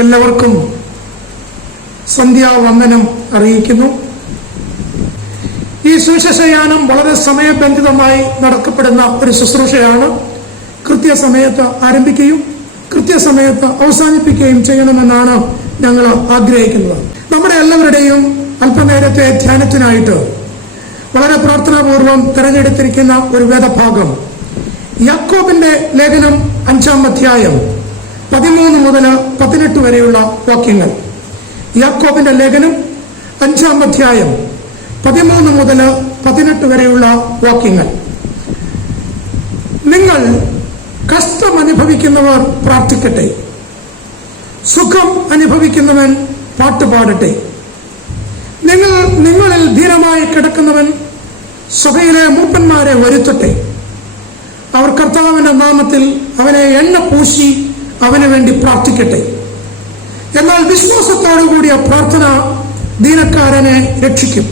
എല്ലാവർക്കും സന്ധ്യാവന്ദനം അറിയിക്കുന്നു. ഈ സുവിശേഷയാനം വളരെ സമയബന്ധിതമായി നടക്കപ്പെടുന്ന ഒരു ശുശ്രൂഷയാണ്. കൃത്യസമയത്ത് ആരംഭിക്കുകയും കൃത്യസമയത്ത് അവസാനിപ്പിക്കുകയും ചെയ്യണമെന്നാണ് ഞങ്ങൾ ആഗ്രഹിക്കുന്നത്. നമ്മുടെ എല്ലാവരുടെയും അല്പനേരത്തെ ധ്യാനത്തിനായിട്ട് വളരെ പ്രാർത്ഥനാപൂർവം തിരഞ്ഞെടുത്തിരിക്കുന്ന ഒരു വേദഭാഗം യാക്കോബിന്റെ ലേഖനം 5-ാം അധ്യായം 13 മുതൽ 18 വരെയുള്ള വാക്യങ്ങൾ. യാക്കോബിന്റെ ലേഖനം 5-ാം അധ്യായം 13 മുതൽ 18 വരെയുള്ള വാക്യങ്ങൾ. നിങ്ങൾ കഷ്ടം അനുഭവിക്കുന്നവർ പ്രാർത്ഥിക്കട്ടെ, സുഖം അനുഭവിക്കുന്നവൻ പാട്ടുപാടട്ടെ. നിങ്ങളിൽ ധീരമായി കിടക്കുന്നവൻ സഭയിലെ മൂപ്പന്മാരെ വരുത്തട്ടെ. അവർ കർത്താവിന്റെ നാമത്തിൽ അവനെ എണ്ണ പൂശി അവന് വേണ്ടി പ്രാർത്ഥിക്കട്ടെ. എന്നാൽ വിശ്വാസത്തോടു കൂടിയ പ്രാർത്ഥന ദീനക്കാരനെ രക്ഷിക്കും.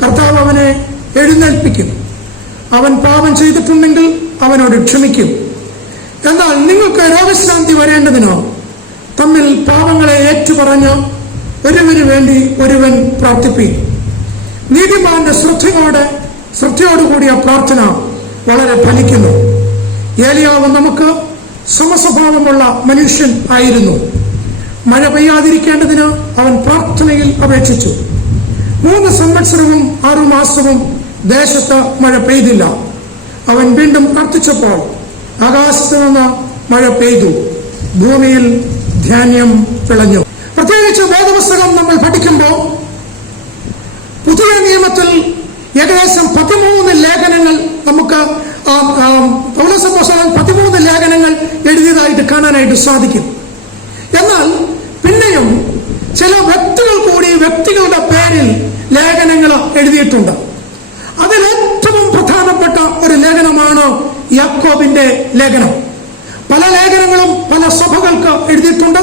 കർത്താവ് അവനെ എഴുന്നേൽപ്പിക്കും. അവൻ പാപം ചെയ്തിട്ടുണ്ടെങ്കിൽ അവനോട് ക്ഷമിക്കും. എന്നാൽ നിങ്ങൾക്ക് രോഗശാന്തി വരേണ്ടതിനോ തമ്മിൽ പാപങ്ങളെ ഏറ്റുപറഞ്ഞ് ഒരുവന് വേണ്ടി ഒരുവൻ പ്രാർത്ഥിപ്പീൻ. നീതിമാന്റെ ശ്രദ്ധയോടുകൂടിയ പ്രാർത്ഥന വളരെ ഫലിക്കുന്നു. ഏലിയാവ് നമുക്ക് സമസ്വഭാവമുള്ള മനുഷ്യൻ ആയിരുന്നു. മഴ പെയ്യാതിരിക്കേണ്ടതിന് അവൻ പ്രാർത്ഥനയിൽ അപേക്ഷിച്ചു. 3 സംവത്സരവും 6 മാസവും ദേശത്ത് മഴ പെയ്തില്ല. അവൻ വീണ്ടും പ്രാർത്ഥിച്ചപ്പോൾ ആകാശത്ത് നിന്ന് മഴ പെയ്തു, ഭൂമിയിൽ ധാന്യം വിളഞ്ഞു. പ്രത്യേകിച്ച് വേദപുസ്തകം നമ്മൾ പഠിക്കുമ്പോൾ പുതിയ നിയമത്തിൽ ഏകദേശം 13 ലേഖനങ്ങൾ നമുക്ക് പൗലോസ് അപ്പോസ്തലൻ 13 ലേഖനങ്ങൾ എഴുതിയതായിട്ട് കാണാനായിട്ട് സാധിക്കും. എന്നാൽ പിന്നെയും ചില വ്യക്തികൾ കൂടി വ്യക്തികളുടെ പേരിൽ ലേഖനങ്ങൾ എഴുതിയിട്ടുണ്ട്. അതിൽ ഏറ്റവും പ്രധാനപ്പെട്ട ഒരു ലേഖനമാണ് യാക്കോബിന്റെ ലേഖനം. പല ലേഖനങ്ങളും പല സഭകൾക്ക് എഴുതിയിട്ടുണ്ട്,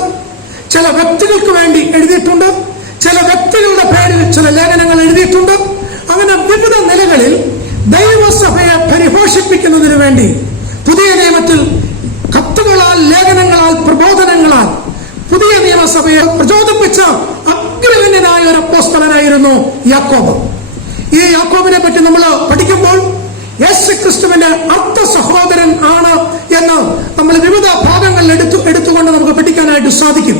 ചില വ്യക്തികൾക്ക് വേണ്ടി എഴുതിയിട്ടുണ്ട്, ചില വ്യക്തികളുടെ പേരിൽ ചില ലേഖനങ്ങൾ എഴുതിയിട്ടുണ്ട്. അങ്ങനെ വിവിധ നിലകളിൽ ദൈവസഭയെ പരിപോഷിപ്പിക്കുന്നതിന് വേണ്ടി പുതിയ നിയമത്തിൽ കത്തുകളാൽ, ലേഖനങ്ങളാൽ, പ്രബോധനങ്ങളാൽ പുതിയ നിയമസഭയെ പ്രചോദിപ്പിച്ച അഗ്രഗണ്യനായ ഒരു അപ്പോസ്തലനായിരുന്നു യാക്കോബ്. ഈ യാക്കോബിനെ പറ്റി നമ്മൾ പഠിക്കുമ്പോൾ യേശുക്രിസ്തുവിന്റെ അർത്ഥ സഹോദരൻ ആണ് എന്ന് നമ്മൾ വിവിധ ഭാഗങ്ങളിൽ എടുത്തുകൊണ്ട് നമുക്ക് പഠിക്കാനായിട്ട് സാധിക്കും.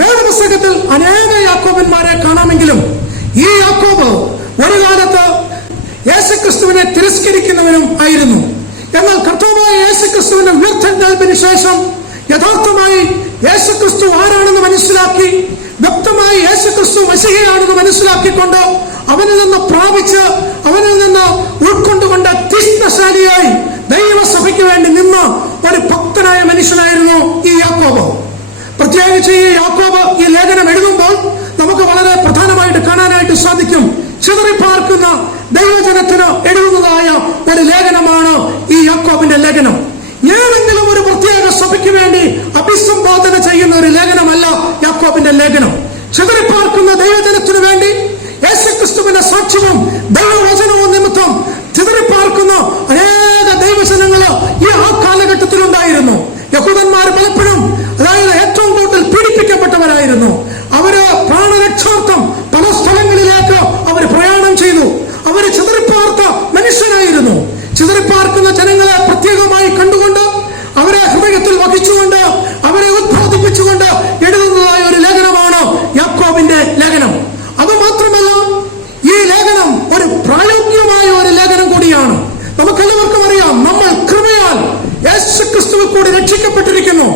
വേദപുസ്തകത്തിൽ അനേക യാക്കോബന്മാരെ കാണാമെങ്കിലും ഈ യാക്കോബ് ഒരു കാലത്ത് യേശുക്രിസ്തുവിനെ തിരസ്കരിക്കുന്നവനും ആയിരുന്നു. എന്നാൽ കർത്താവായ യേശുക്രിസ്തുവിന്റെ ഉയർത്തെഴുന്നേൽപ്പിന് ശേഷം യഥാർത്ഥമായി യേശുക്രിസ്തു ആരാണെന്ന് മനസ്സിലാക്കി, വ്യക്തമായി യേശുക്രിസ്തു മെസ്സിഹയാണെന്ന് മനസ്സിലാക്കിക്കൊണ്ട് അവനിൽ നിന്ന് പ്രാപിച്ച് അവനിൽ നിന്ന് ഉൾക്കൊണ്ടുകൊണ്ട് തീഷ്ണശാലിയായി ദൈവസഭയ്ക്ക് വേണ്ടി നിന്ന ഒരു ഭക്തനായ മനുഷ്യനായിരുന്നു ഈ യാക്കോബ്. പ്രത്യേകിച്ച് ഈ യാക്കോബ് ഈ ലേഖനം എഴുതുമ്പോൾ നമുക്ക് വളരെ പ്രധാനമായിട്ട് കാണാനായിട്ട് സാധിക്കും. ചിതറിപ്പാർക്കുന്ന ദൈവജനത്തിന് എഴുതുന്നതായ ഒരു ലേഖനമാണ് ഈ യാക്കോബിന്റെ ലേഖനം. ഏതെങ്കിലും ഒരു പ്രത്യേക സഭയ്ക്ക് വേണ്ടി അഭിസംബോധന ചെയ്യുന്ന ഒരു ലേഖനമല്ല യാക്കോബിന്റെ ലേഖനം. ചിതറിപ്പാർക്കുന്ന ദൈവജനത്തിനു വേണ്ടി യേശുക്രിസ്തുവിന്റെ സാക്ഷ്യവും ദൈവവചനവും നിമിത്തം ചിതറിപ്പാർക്കുന്ന അനേക ദൈവജനങ്ങള് ഈ ആ കാലഘട്ടത്തിലുണ്ടായിരുന്നു. യഹൂദന്മാർ പലപ്പോഴും, അതായത് ഏറ്റവും കൂടുതൽ പീഡിപ്പിക്കപ്പെട്ടവരായിരുന്നു. അവര് പ്രാണരക്ഷാർത്ഥം പല സ്ഥലങ്ങളിലേക്ക് അവർ പ്രയാണം ചെയ്തു. അവര് ചിതറിപ്പാർത്ത മനുഷ്യരായിരുന്നു. ചിതറിപ്പാർക്കുന്ന ജനങ്ങളെ പ്രത്യേകമായി കണ്ടുകൊണ്ട് അവരെ ഹൃദയത്തിൽ വഹിച്ചുകൊണ്ട് അവരെ ഉദ്ബോധിപ്പിച്ചുകൊണ്ട് എഴുതുന്നതായ ഒരു ലേഖനമാണ് യാക്കോബിന്റെ ലേഖനം. അതുമാത്രമല്ല, ഈ ലേഖനം ഒരു പ്രായോഗികമായ ഒരു ലേഖനം കൂടിയാണ്. നമുക്കെല്ലാവർക്കും അറിയാം, നമ്മൾ കൃപയാൽ യേശുക്രിസ്തുവിൽ കൂടി രക്ഷിക്കപ്പെട്ടിരിക്കുന്നു.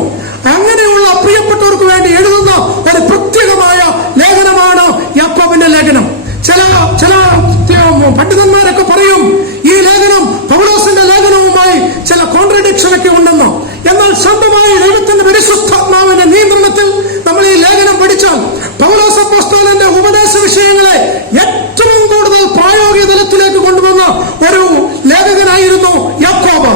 അങ്ങനെയുള്ള പ്രിയപ്പെട്ടവർക്ക് വേണ്ടി എഴുതുന്ന ഒരു പ്രത്യേകമായ ലേഖനമാണ് യാക്കോബിന്റെ ലേഖനം. ചില പണ്ഡിതന്മാരൊക്കെ പറയും ഈ ലേഖനം പൗലോസിന്റെ ലേഖനവുമായി ചില കോൺട്രഡിക്ഷൻ ഒക്കെ ഉണ്ടെന്ന്. എന്നാൽ സ്വന്തമായി ദൈവത്തിന്റെ പരിശുദ്ധാത്മാവിന്റെ നിയന്ത്രണത്തിൽ നമ്മൾ ഈ ലേഖനം പഠിച്ചാൽ പൗലോസ് അപ്പോസ്തലന്റെ ഉപദേശ വിഷയങ്ങളെ ഏറ്റവും കൂടുതൽ പ്രായോഗിക തലത്തിലേക്ക് കൊണ്ടുവന്ന ഒരു ലേഖകനായിരുന്നു യാക്കോബ്.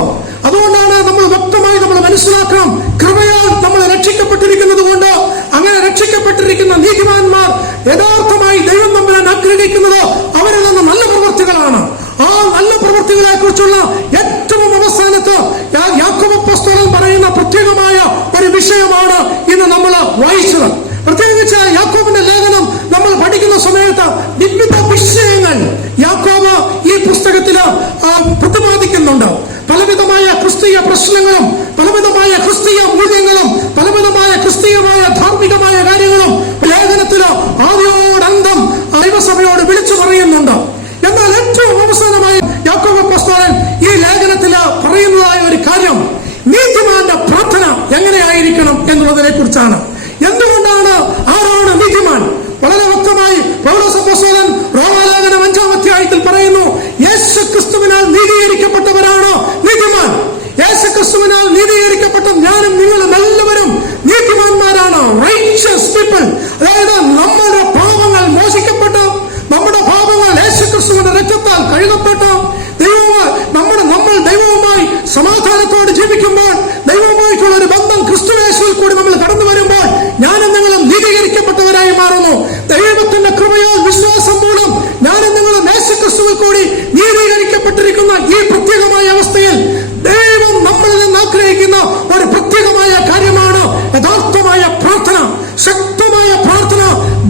അതുകൊണ്ടാണ് നമ്മൾ വ്യക്തമായി നമ്മൾ മനസ്സിലാക്കണം, കൃപയാൽ നമ്മൾ രക്ഷിക്കപ്പെട്ടിരിക്കുന്നത് കൊണ്ട് അങ്ങനെ രക്ഷിക്കപ്പെട്ടിരിക്കുന്ന നീതിമാന്മാർ യഥാർത്ഥമായി ദൈവം നമ്മളെ ആഗ്രഹിക്കുന്നത് അവരിൽ നിന്ന് നല്ല പ്രവൃത്തികളാണ്. ആ കുറിച്ചാണ്. എന്തുകൊണ്ടാണ്, ആരാണ് നീതിമാൻ? വളരെ വ്യക്തമായി പൗലോസ് അപ്പോസ്തലൻ റോമാലേഖനം 5-ാം അധ്യായത്തിൽ പറയുന്നു, യേശുക്രിസ്തുവിനാൽ നീതീകരിക്കപ്പെട്ടവരാണ് നീതിമാൻ. യേശുക്രിസ്തുവിനാൽ നീതീകരിക്കപ്പെട്ട ഞാനും നിങ്ങളും എല്ലാവരും നീതിമാന്മാരാണ്, റൈച്ചസ് പീപ്പിൾ. അതായത് നമ്മുടെ പാപങ്ങൾ മോചിക്കപ്പെട്ടു, നമ്മുടെ പാപങ്ങൾ യേശുക്രിസ്തുവിന്റെ രക്തത്താൽ കഴുകപ്പെട്ടു, നമ്മൾ ദൈവവുമായി സമാധാനത്തോടെ ജീവിക്കുമ്പോൾ, ദൈവവുമായിട്ടുള്ള ഒരു ബന്ധം ക്രിസ്തുയേശുവിൽ കൂടി നമ്മൾ കടന്നു വരുമ്പോൾ ഞാനും നിങ്ങളും നീതീകരിക്കപ്പെട്ടവരായി മാറുന്നു. ദൈവത്തിന്റെ കൃപയാൽ വിശ്വാസം മൂലം ഞാനും നിങ്ങളും യേശുക്രിസ്തുവിൽ കൂടി നീതീകരിക്കപ്പെട്ടിരിക്കുന്ന ഈ പ്രത്യേകമായ അവസ്ഥയിൽ ദൈവം നമ്മളിൽ നിന്ന് ആഗ്രഹിക്കുന്ന ഒരു പ്രത്യേകമായ കാര്യമാണ് യഥാർത്ഥമായ പ്രാർത്ഥന, ശക്തമായ പ്രാർത്ഥന.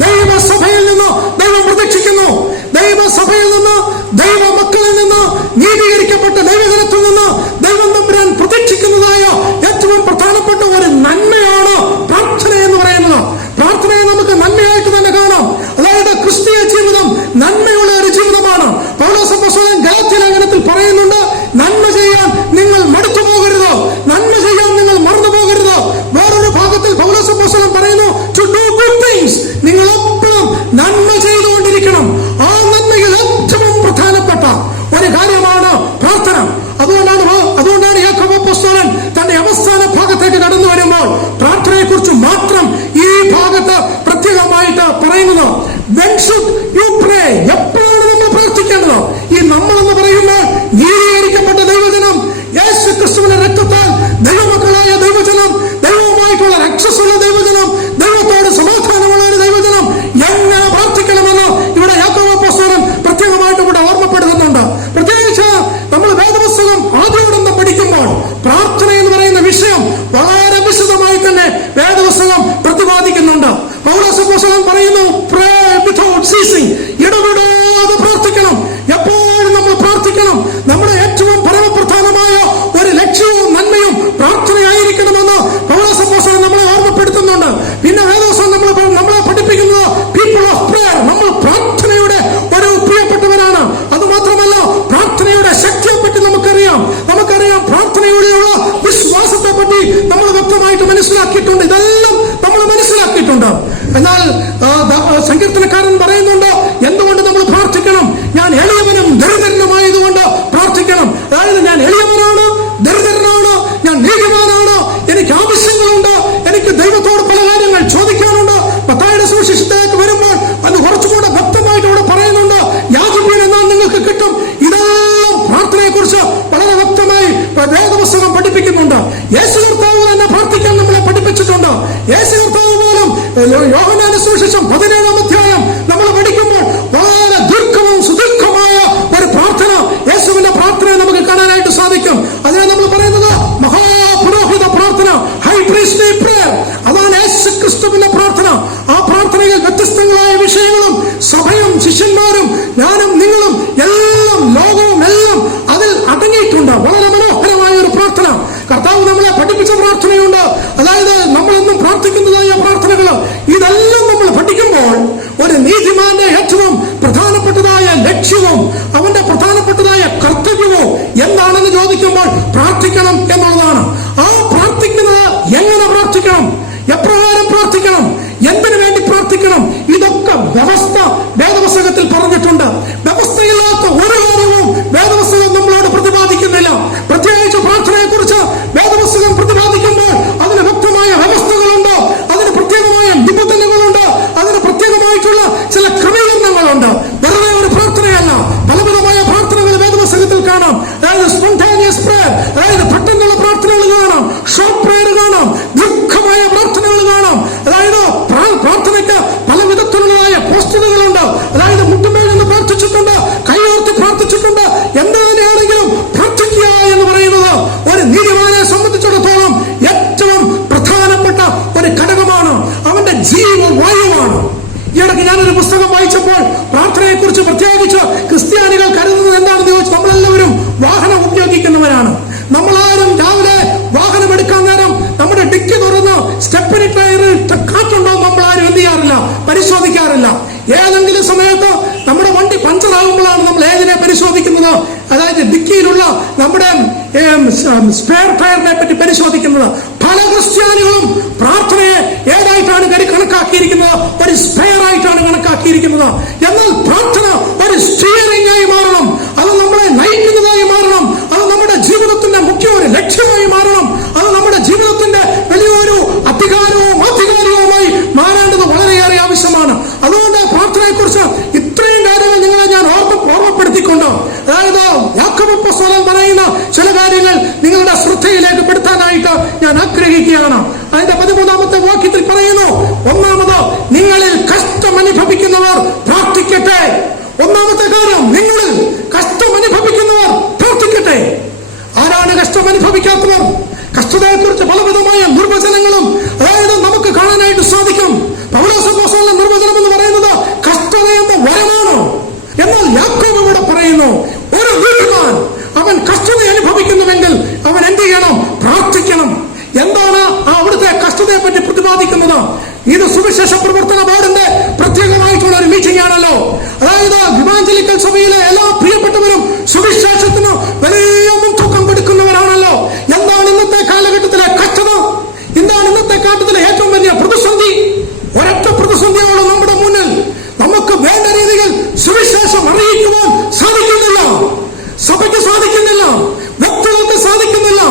ദൈവസഭയിൽ നിന്ന് ദൈവം പ്രതീക്ഷിക്കുന്നു. ദൈവസഭയിൽ നിന്ന്, ദൈവ മക്കളിൽ നിന്ന്, നീതീകരിക്കപ്പെട്ട ദൈവജനത്തിൽ നിന്ന് ദൈവം തമ്പുരാൻ പ്രതീക്ഷിക്കുന്നതായ ഏറ്റവും പ്രധാനപ്പെട്ട ഒരു നന്മയാണ് പ്രാർത്ഥന എന്ന് പറയുന്നത്. പ്രാർത്ഥനയെ നമുക്ക് നന്മയായിട്ട് തന്നെ കാണാം. അതായത് ക്രിസ്തീയ ജീവിതം നന്മയുള്ള ഒരു ജീവിതമാണ്. പൗലോസ് അപ്പോസ്തലൻ ഗലാത്യ ലേഖനത്തിൽ പറയുന്നുണ്ട്, നന്മ ചെയ്യാൻ നിങ്ങൾ മടുത്തു പോകരുത്, നന്മ ചെയ്യാൻ നിങ്ങൾ മറന്നു പോകരുത്. വേറൊരു ഭാഗത്തിൽ പൗലോസ് അപ്പോസ്തലൻ പറയുന്നു, ടു ഡു ഗുഡ് തിങ്സ്, നിങ്ങൾ എപ്പോഴും നന്മ ചെയ്തുകൊണ്ടിരിക്കണം. ആ നന്മയിൽ ഏറ്റവും പ്രധാനപ്പെട്ട ഒരു കാര്യമാണ് പ്രാർത്ഥന. അതുകൊണ്ടാണ് യാക്കോബ് അപ്പോസ്തലൻ തന്റെ അവസാന ഭാഗത്തേക്ക് കടന്നു വരുമ്പോൾ പ്രാർത്ഥനയെ കുറിച്ച് മാത്രം ഈ ഭാഗത്ത് പ്രത്യേകമായിട്ട് പറയുന്നത്. When should you pray? എപ്പോഴാണ് നമ്മൾ പ്രാർത്ഥിക്കേണ്ടത്? ഈ നമ്മളെന്ന് പറയുമ്പോൾ നീതീകരിക്കപ്പെട്ട ദൈവജനം, യേശു ക്രിസ്തുവിന്റെ രക്തത്താൽ ദൈവമക്കളായ ദൈവജനം, ദൈവവുമായിട്ടുള്ള രക്ഷസുള്ള ദൈവജനം, ദൈവത്തോട് സമാധാനമുള്ള ഒരു ദൈവജനം എങ്ങനെ പ്രാർത്ഥിക്കണമെന്ന് ഇവിടെ യാക്കോബ് അപ്പോസ്തലൻ പ്രത്യേകമായിട്ട് ഇവിടെ ഓർമ്മപ്പെടുത്തുന്നുണ്ട്. പ്രത്യേകിച്ച് നമ്മൾ വേദപുസ്തകം ആദ്യോടൊന്ന് പഠിക്കുമ്പോൾ പ്രാർത്ഥന എന്ന് പറയുന്ന വിഷയം വളരെ വിശദമായി തന്നെ വേദപുസ്തകം പ്രതിപാദിക്കുന്നുണ്ട്. പൗലോസ് അപ്പോസ്തലൻ പറയുന്നു, പ്രേ വിതൗട്ട് സീസിംഗ്, ഇടപെടാതെ പ്രാർത്ഥിക്കണം. എപ്പോഴും നമ്മൾ പ്രാർത്ഥിക്കണം. നമ്മുടെ ഏറ്റവും പരമപ്രധാനമായ ഒരു ലക്ഷ്യവും നന്മയും പ്രാർത്ഥനയായിരിക്കണമെന്ന് പൗലോസ് അപ്പോസ്തലൻ നമ്മളെ ഓർമ്മപ്പെടുത്തുന്നുണ്ട്. പിന്നെ വേദപുസ്തകം നമ്മളെ പഠിപ്പിക്കുന്നത് പീപ്പിൾ ഓഫ് പ്രേയർ, നമ്മൾ പ്രാർത്ഥനയുടെ ഒരു പ്രിയപ്പെട്ടവരാണ്. അതുമാത്രമല്ല, പ്രാർത്ഥനയുടെ ശക്തിയെ പറ്റി നമുക്കറിയാം. പ്രാർത്ഥനയോടെയുള്ള വിശ്വാസത്തെ പറ്റി നമ്മൾ വ്യക്തമായിട്ട് മനസ്സിലാക്കിയിട്ടുണ്ട്. ഇതെല്ലാം നമ്മൾ മനസ്സിലാക്കിയിട്ടുണ്ട്. എന്നാൽ സങ്കീർത്തനക്കാരൻ പറയുന്നുണ്ട്, എന്തുകൊണ്ട് നമ്മൾ പ്രാർത്ഥിക്കണം? ഞാൻ എളിയവനും ദരിദ്രനുമായതുകൊണ്ട് പ്രാർത്ഥിക്കണം. അതായത് ഞാൻ എളിയവനാണ്, ദരിദ്രനാണ്, ഞാൻ നീതിമാനാണ്, എനിക്ക് ആവശ്യങ്ങളുണ്ട്, എനിക്ക് ദൈവത്തോട് പല കാര്യങ്ങൾ ചോദിക്കാനുണ്ട്. മത്തായിയുടെ സുവിശേഷത്തിലേക്ക് വരുമ്പോൾ അത് കുറച്ചുകൂടെ വ്യക്തമായിട്ട് ഇവിടെ പറയുന്നുണ്ട്, യാചിപ്പീൻ എന്നാൽ നിങ്ങൾക്ക് കിട്ടും. ഇതെല്ലാം പ്രാർത്ഥനയെ കുറിച്ച് വളരെ വ്യക്തമായി വേദപുസ്തകം പഠിപ്പിക്കുന്നുണ്ട്. യേശു കർത്താവ് തന്നെ പ്രാർത്ഥിക്കാൻ നമ്മളെ പഠിപ്പിച്ചിട്ടുണ്ട്. യേശു കർത്താവ് പോലും യോഹന്നാന്റെ സുവിശേഷം 17-ാം അധ്യായം നമ്മൾ പഠിക്കുമ്പോൾ വളരെ ദീർഘവും സുദീർഘമായ ഒരു പ്രാർത്ഥന, യേശുവിന്റെ പ്രാർത്ഥനയെ നമുക്ക് കാണാനായിട്ട് സാധിക്കും. അതിനെ നമ്മൾ പറയുന്നത് മഹാപുരോഹിത പ്രാർത്ഥന, ഹൈ പ്രീസ്റ്റ്ലി പ്രേയർ. അതാണ് യേശു ക്രിസ്തുവിന്റെ പ്രാർത്ഥന. ആ പ്രാർത്ഥനയിൽ വ്യത്യസ്തങ്ങളായ വിഷയങ്ങളും സഭയും ശിഷ്യന്മാരും ഞാനും നിങ്ങളും എല്ലാം ലോകവും എല്ലാം അതിൽ അടങ്ങിയിട്ടുണ്ട്. വളരെ മനോഹരമായ ഒരു പ്രാർത്ഥന കർത്താവ് നമ്മളെ പഠിപ്പിച്ച പ്രാർത്ഥനയുണ്ട്. അതായത് നമ്മളെന്നും പ്രാർത്ഥിക്കുന്നതായ പ്രാർത്ഥനകൾ, ഇതെല്ലാം നമ്മൾ പഠിക്കുമ്പോൾ ഒരു നീതിമാന്റെ ഏറ്റവും പ്രധാനപ്പെട്ടതായ ലക്ഷ്യവും അവന്റെ പ്രധാനപ്പെട്ടതായ കർത്തവ്യവും എന്താണെന്ന് ചോദിക്കുമ്പോൾ പ്രാർത്ഥിക്കണം എന്നുള്ളതാണ്. ആ പ്രാർത്ഥിക്കുന്നത് എങ്ങനെ പ്രാർത്ഥിക്കണം, എപ്രകാരം പ്രാർത്ഥിക്കണം, എന്തിനു വേണ്ടി പ്രാർത്ഥിക്കണം, ഇതൊക്കെ വ്യവസ്ഥ വേദപുസ്തകത്തിൽ പറഞ്ഞിട്ടുണ്ട്. വ്യവസ്ഥയില്ലാത്ത ഒരു കാര്യവും വേദപുസ്തകം നമ്മളോട് പ്രതിപാദിക്കുന്നില്ല. പ്രത്യേകിച്ച് പ്രാർത്ഥനയെ കുറിച്ച് വേദപുസ്തകം പ്രതിപാദിക്കുമ്പോൾ അതിന് വ്യക്തമായ വ്യവസ്ഥകളുണ്ട്, അതിന് പ്രത്യേകമായ നിബന്ധനകളുണ്ട്, അതിന് പ്രത്യേകമായിട്ടുള്ള ചില ക്രമീകരണങ്ങളുണ്ട്. വെറുതെ ഒരു പ്രാർത്ഥനയല്ല, പലവിധമായ പ്രാർത്ഥനകൾ വേദപുസ്തകത്തിൽ കാണാം. അതായത് സ്പോണ്ടേനിയസ് പ്രേയർ, അതായത് പെട്ടെന്നുള്ള പ്രാർത്ഥനകൾ കാണാം, ഷോർട്ട് പ്രേയർ കാണാം, ദീർഘമായ പ്രാർത്ഥനകൾ കാണാം. അതായത് പ്രാർത്ഥനയ്ക്ക് പല വിധത്തിലുള്ളതായ പോസ്റ്ററുകളുണ്ട്. അതായത് മുട്ടുമേൽ നിന്ന് പ്രാർത്ഥിച്ചിട്ടുണ്ട്, കൈയോർത്തി പ്രാർത്ഥിച്ചിട്ടുണ്ട്. എന്ത് തന്നെയാണെങ്കിലും പ്രാർത്ഥിക്കുക എന്ന് പറയുന്നത് ഒരു നീതിമാനെ സംബന്ധിച്ചിടത്തോളം ഏറ്റവും പ്രധാനപ്പെട്ട ഒരു ഘടകമാണ്, അവന്റെ ജീവവായുവാണ്. ഈയിടയ്ക്ക് ഞാനൊരു പുസ്തകം വായിച്ചപ്പോൾ പ്രാർത്ഥനയെ കുറിച്ച് പ്രത്യേകിച്ച് ക്രിസ്ത്യാനികൾ കരുതുന്നത് എന്താണെന്ന് ചോദിച്ചു. നമ്മളെല്ലാവരും വാഹനം ഉപയോഗിക്കുന്നവരാണ്. നമ്മളാരും രാവിലെ വാഹനം എടുക്കാൻ നേരം നമ്മുടെ ഡിക്കി തുറന്ന് സ്റ്റെപ്പിന് ടയറിൽ കാറ്റുണ്ടോ നമ്മൾ ആരും എന്ത് ചെയ്യാറില്ല, പരിശോധിക്കാറില്ല. ഏതെങ്കിലും സമയത്ത് നമ്മുടെ വണ്ടി പഞ്ചറാകുമ്പോഴാണ് നമ്മൾ ഏതിനെ പരിശോധിക്കുന്നത്, അതായത് ഡിക്കിയിലുള്ള നമ്മുടെ സ്പെയർ ടയറിനെ പറ്റി പരിശോധിക്കുന്നത്. പല ക്രിസ്ത്യാനികളും പ്രാർത്ഥനയെ ഏതായിട്ടാണ് കണക്കാക്കിയിരിക്കുന്നത്? ഒരു സ്പെയർ ആയിട്ടാണ് കണക്കാക്കിയിരിക്കുന്നത്. എന്നാൽ പ്രാർത്ഥന ഒരു സ്റ്റിയറിംഗ് ആയി മാറണം. അത് നമ്മളെ നയിക്കുന്നതായി മാറണം. അത് നമ്മുടെ ജീവിതത്തിന്റെ മുഖ്യ ഒരു ലക്ഷ്യമായി മാറണം. അത് നമ്മുടെ ജീവിതത്തിന്റെ വലിയൊരു അധികാരവുമായി മാറേണ്ടത് വളരെയേറെ ആവശ്യമാണ്. അതുകൊണ്ട് പ്രാർത്ഥനയെ കുറിച്ച് ഇത്രയും കാര്യങ്ങൾ നിങ്ങളെ ഞാൻ ഓർമ്മപ്പെടുത്തിക്കൊണ്ട്, അതായത് യാക്കോബ് അപ്പോസ്തലൻ പറയുന്ന ചില കാര്യങ്ങൾ നിങ്ങളുടെ ശ്രദ്ധയിലേക്ക് പെടുത്താനായിട്ട് ഞാൻ ആഗ്രഹിക്കുകയാണ്. അതിന്റെ 13-ാമത്തെ വാക്യത്തിൽ പറയുന്നു, ഒന്നാമത് നിങ്ങളിൽ കഷ്ടം അനുഭവിക്കുന്നവർ പ്രാർത്ഥിക്കട്ടെ. ഒന്നാമത്തെ കാര്യം, നിങ്ങളിൽ കഷ്ടം അനുഭവിക്കുന്നവർ പ്രാർത്ഥിക്കട്ടെ. ആരാണ് കഷ്ടം അനുഭവിക്കാത്തവർ? കഷ്ടതയെ കുറിച്ച് പലവിധമായ നിർവചനങ്ങളും അതായത് നമുക്ക് കാണാനായിട്ട് സാധിക്കും. പൗലോസ് അപ്പോസ്തലന്റെ നിർവചനം എന്ന് പറയുന്നത് കഷ്ടത എന്ന വരമാണ്. എന്നാൽ യാക്കോബ് ഇവിടെ പറയുന്നു, ഒരു നീതിമാൻ അവൻ കഷ്ടത അനുഭവിക്കുന്നുവെങ്കിൽ അവൻ എന്ത് ചെയ്യണം? പ്രാർത്ഥിക്കണം. എന്താണ് അവിടുത്തെ കഷ്ടതയെ പറ്റി പ്രതിപാദിക്കുന്നത്? ഇത് സുവിശേഷ പ്രവർത്തന ബോർഡിന്റെ പ്രത്യേകമായിട്ടുള്ള ഒരു മീറ്റിംഗ് ആണല്ലോ. അതായത് ഇവാഞ്ചലിക്കൽ സഭയിലെ എല്ലാ പ്രിയപ്പെട്ടവരും സുവിശേഷത്തിന് വലിയ മുൻതൂക്കം കൊടുക്കുന്നവരാണല്ലോ. എന്താണ് ഇന്നത്തെ കാലഘട്ടത്തിലെ കഷ്ടത? എന്താണ് ഇന്നത്തെ കാലഘട്ടത്തിലെ ഏറ്റവും വലിയ പ്രതിസന്ധി? ഒരൊറ്റ പ്രതിസന്ധിയാണ് നമ്മുടെ മുന്നിൽ. നമുക്ക് വേണ്ട രീതിയിൽ സുവിശേഷം അറിയിക്കുവാൻ സാധിക്കുന്നില്ല. സഭയ്ക്ക് സാധിക്കുന്നില്ല, വ്യക്തികൾക്ക് സാധിക്കുന്നില്ല.